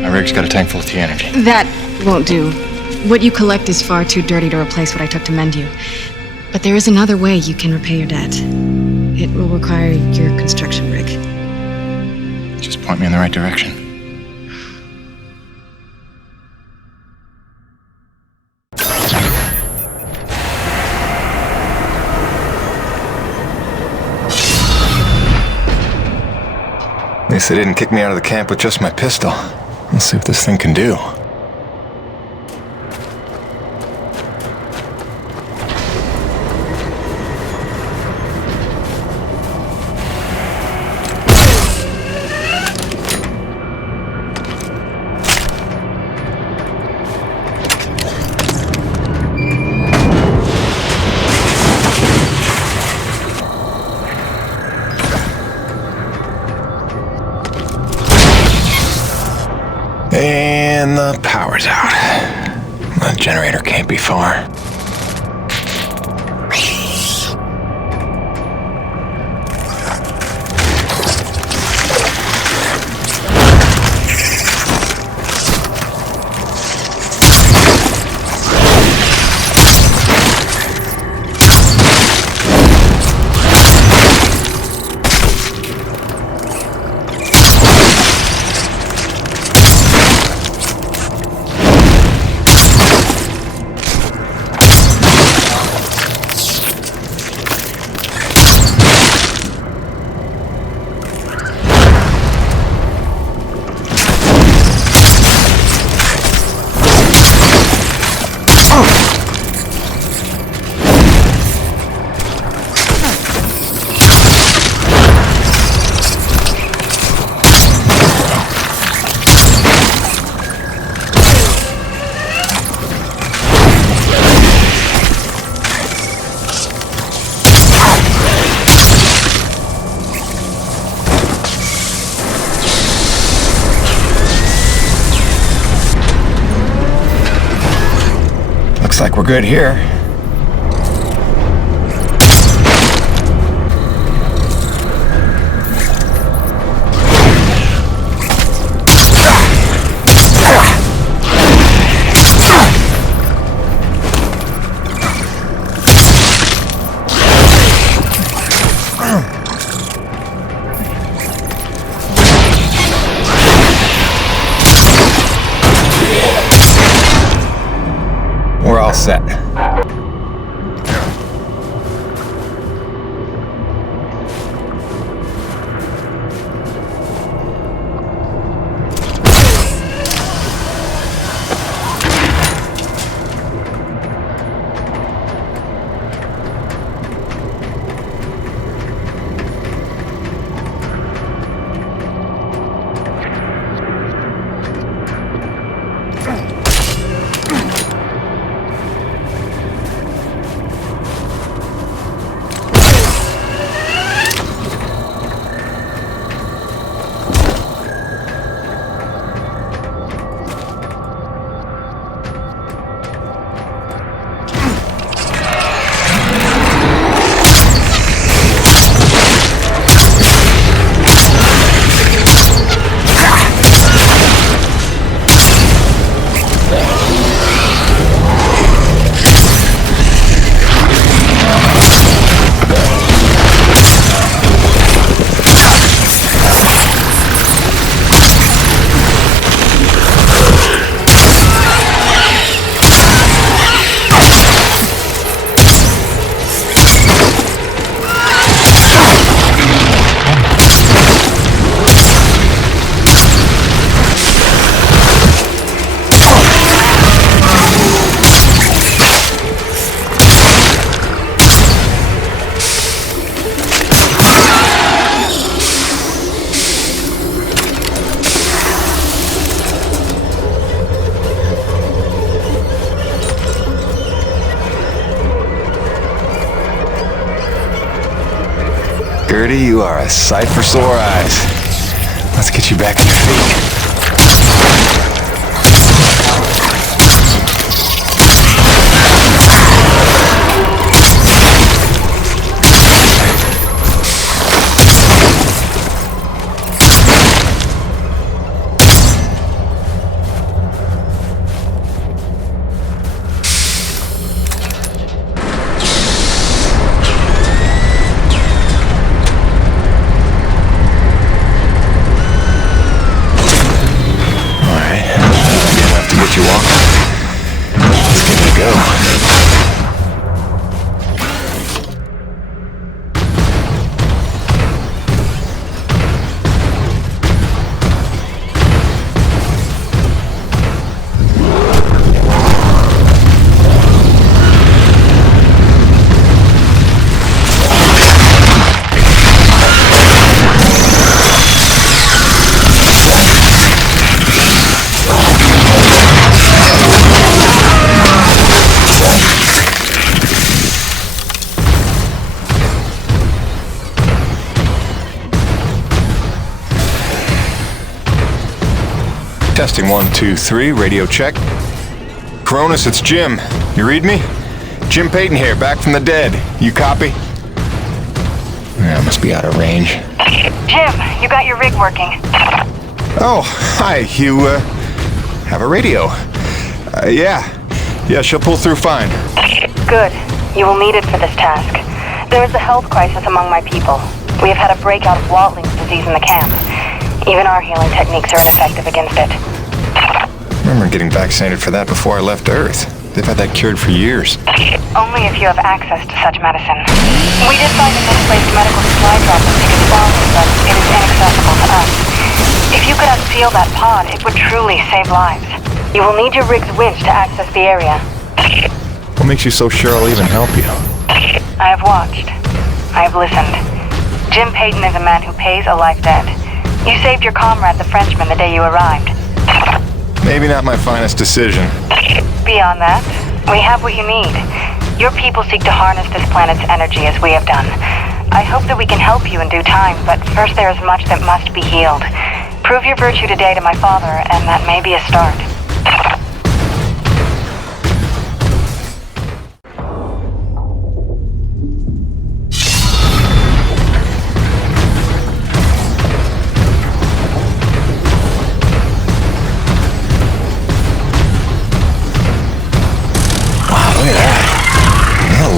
My rig's got a tank full of T-energy. That won't do. What you collect is far too dirty to replace what I took to mend you. But there is another way you can repay your debt. It will require your construction rig. Just point me in the right direction. At least they didn't kick me out of the camp with just my pistol. Let's see what this thing can do. And the power's out. The generator can't be far. Looks like we're good here. We're all set. Gertie, you are a sight for sore eyes. Let's get you back on your feet. Testing 1, 2, 3, radio check. Cronus, it's Jim. You read me? Jim Peyton here, back from the dead. You copy? Yeah, must be out of range. Jim, you got your rig working. Oh, hi. You, have a radio. Yeah, she'll pull through fine. Good. You will need it for this task. There is a health crisis among my people. We have had a breakout of Watling's disease in the camp. Even our healing techniques are ineffective against it. I remember getting vaccinated for that before I left Earth. They've had that cured for years. Only if you have access to such medicine. We did find a misplaced medical supply drop in Ticket's Falls, but it is inaccessible to us. If you could unseal that pod, it would truly save lives. You will need your rig's winch to access the area. What makes you so sure I'll even help you? I have watched. I have listened. Jim Peyton is a man who pays a life debt. You saved your comrade, the Frenchman, the day you arrived. Maybe not my finest decision. Beyond that, we have what you need. Your people seek to harness this planet's energy as we have done. I hope that we can help you in due time, but first there is much that must be healed. Prove your virtue today to my father, and that may be a start.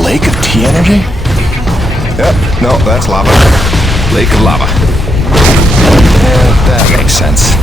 Lake of T-energy? Yep, no, that's lava. Lake of lava. Yeah, that makes sense.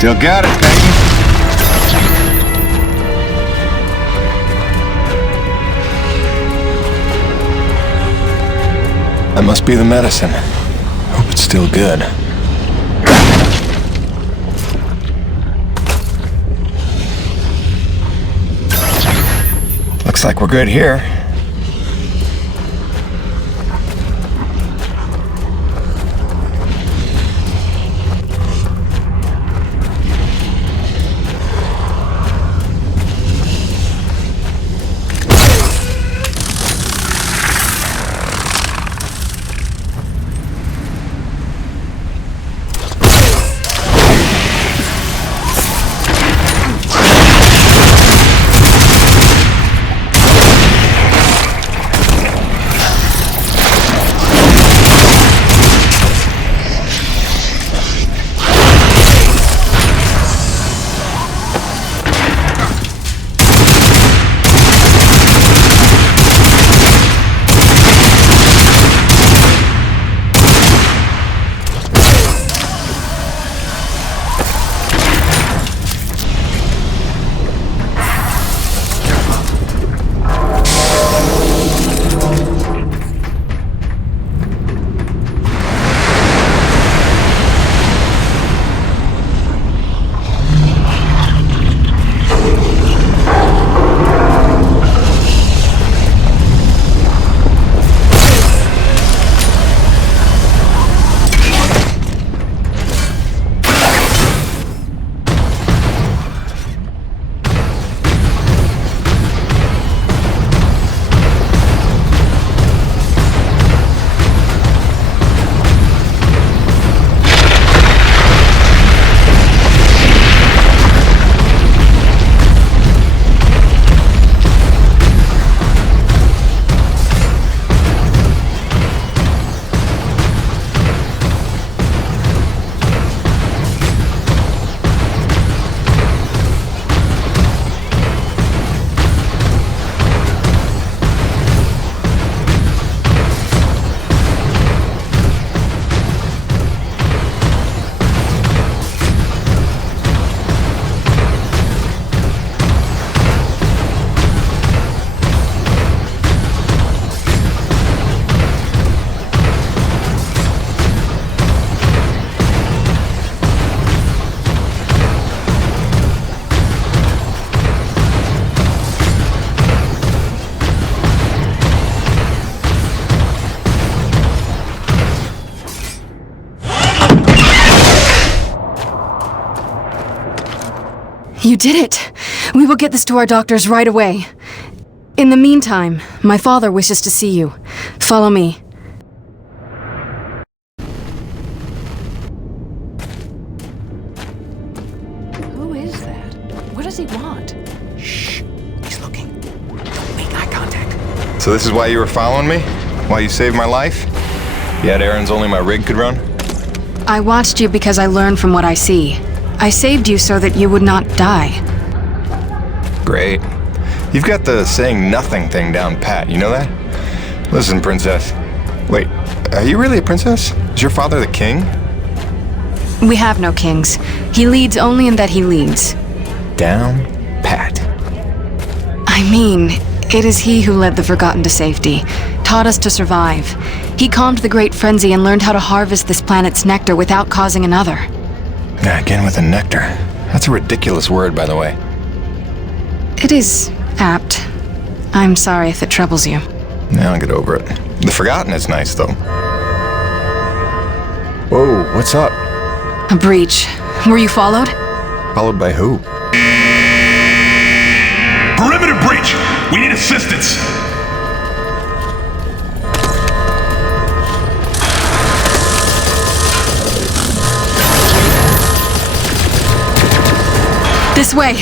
Still got it, Peyton. That must be the medicine. Hope it's still good. Looks like we're good here. You did it! We will get this to our doctors right away. In the meantime, my father wishes to see you. Follow me. Who is that? What does he want? Shh. He's looking. Don't make eye contact. So this is why you were following me? Why you saved my life? You had errands only my rig could run? I watched you because I learned from what I see. I saved you so that you would not die. Great. You've got the saying nothing thing down pat, you know that? Listen, princess. Wait, are you really a princess? Is your father the king? We have no kings. He leads only in that he leads. Down pat. I mean, it is he who led the Forgotten to safety, taught us to survive. He calmed the Great Frenzy and learned how to harvest this planet's nectar without causing another. Yeah, again with the nectar. That's a ridiculous word, by the way. It is apt. I'm sorry if it troubles you. Now I'll get over it. The Forgotten is nice, though. Whoa, what's up? A breach. Were you followed? Followed by who? Perimeter breach! We need assistance! This way!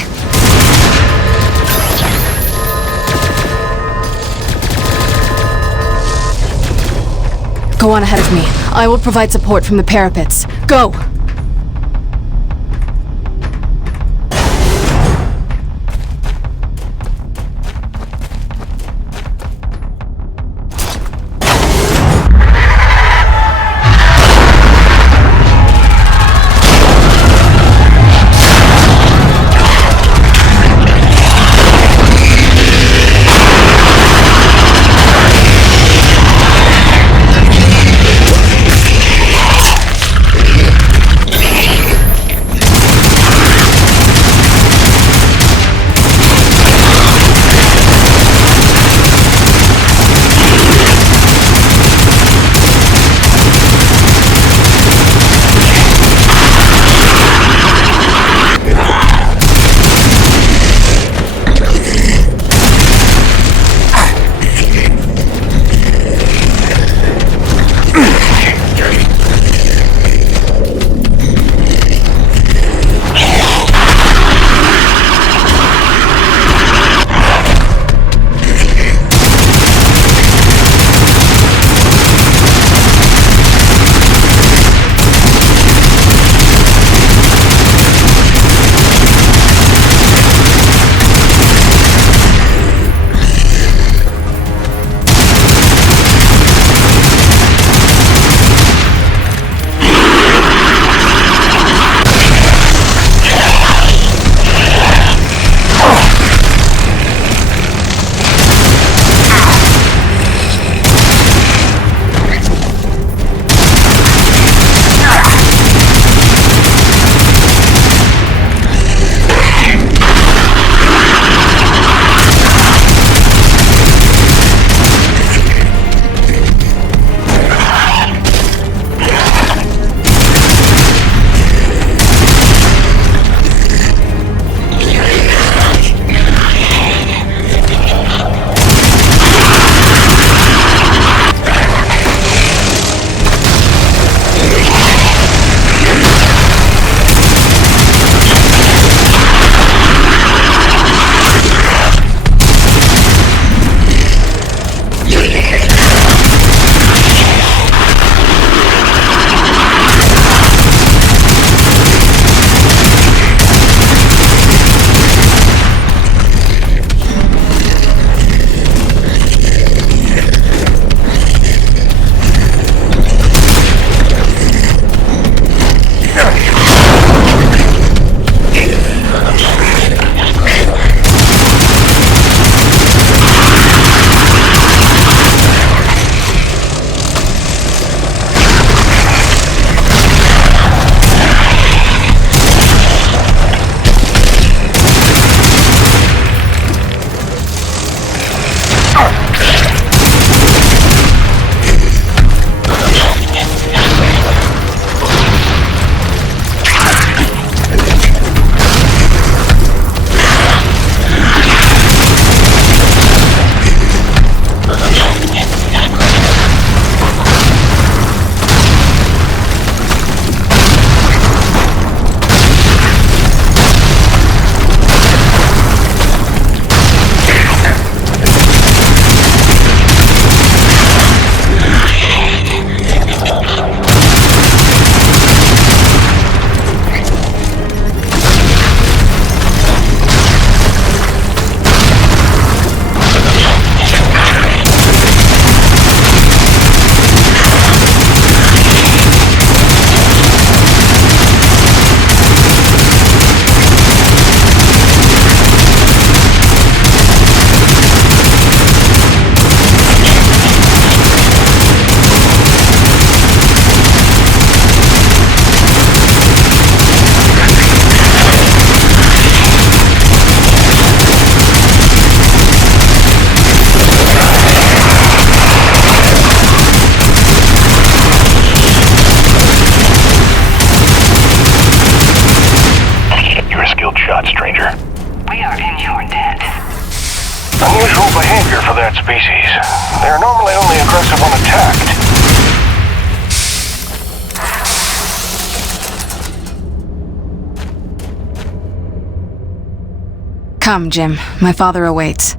Go on ahead of me. I will provide support from the parapets. Go! They're normally only aggressive when attacked. Come, Jim. My father awaits.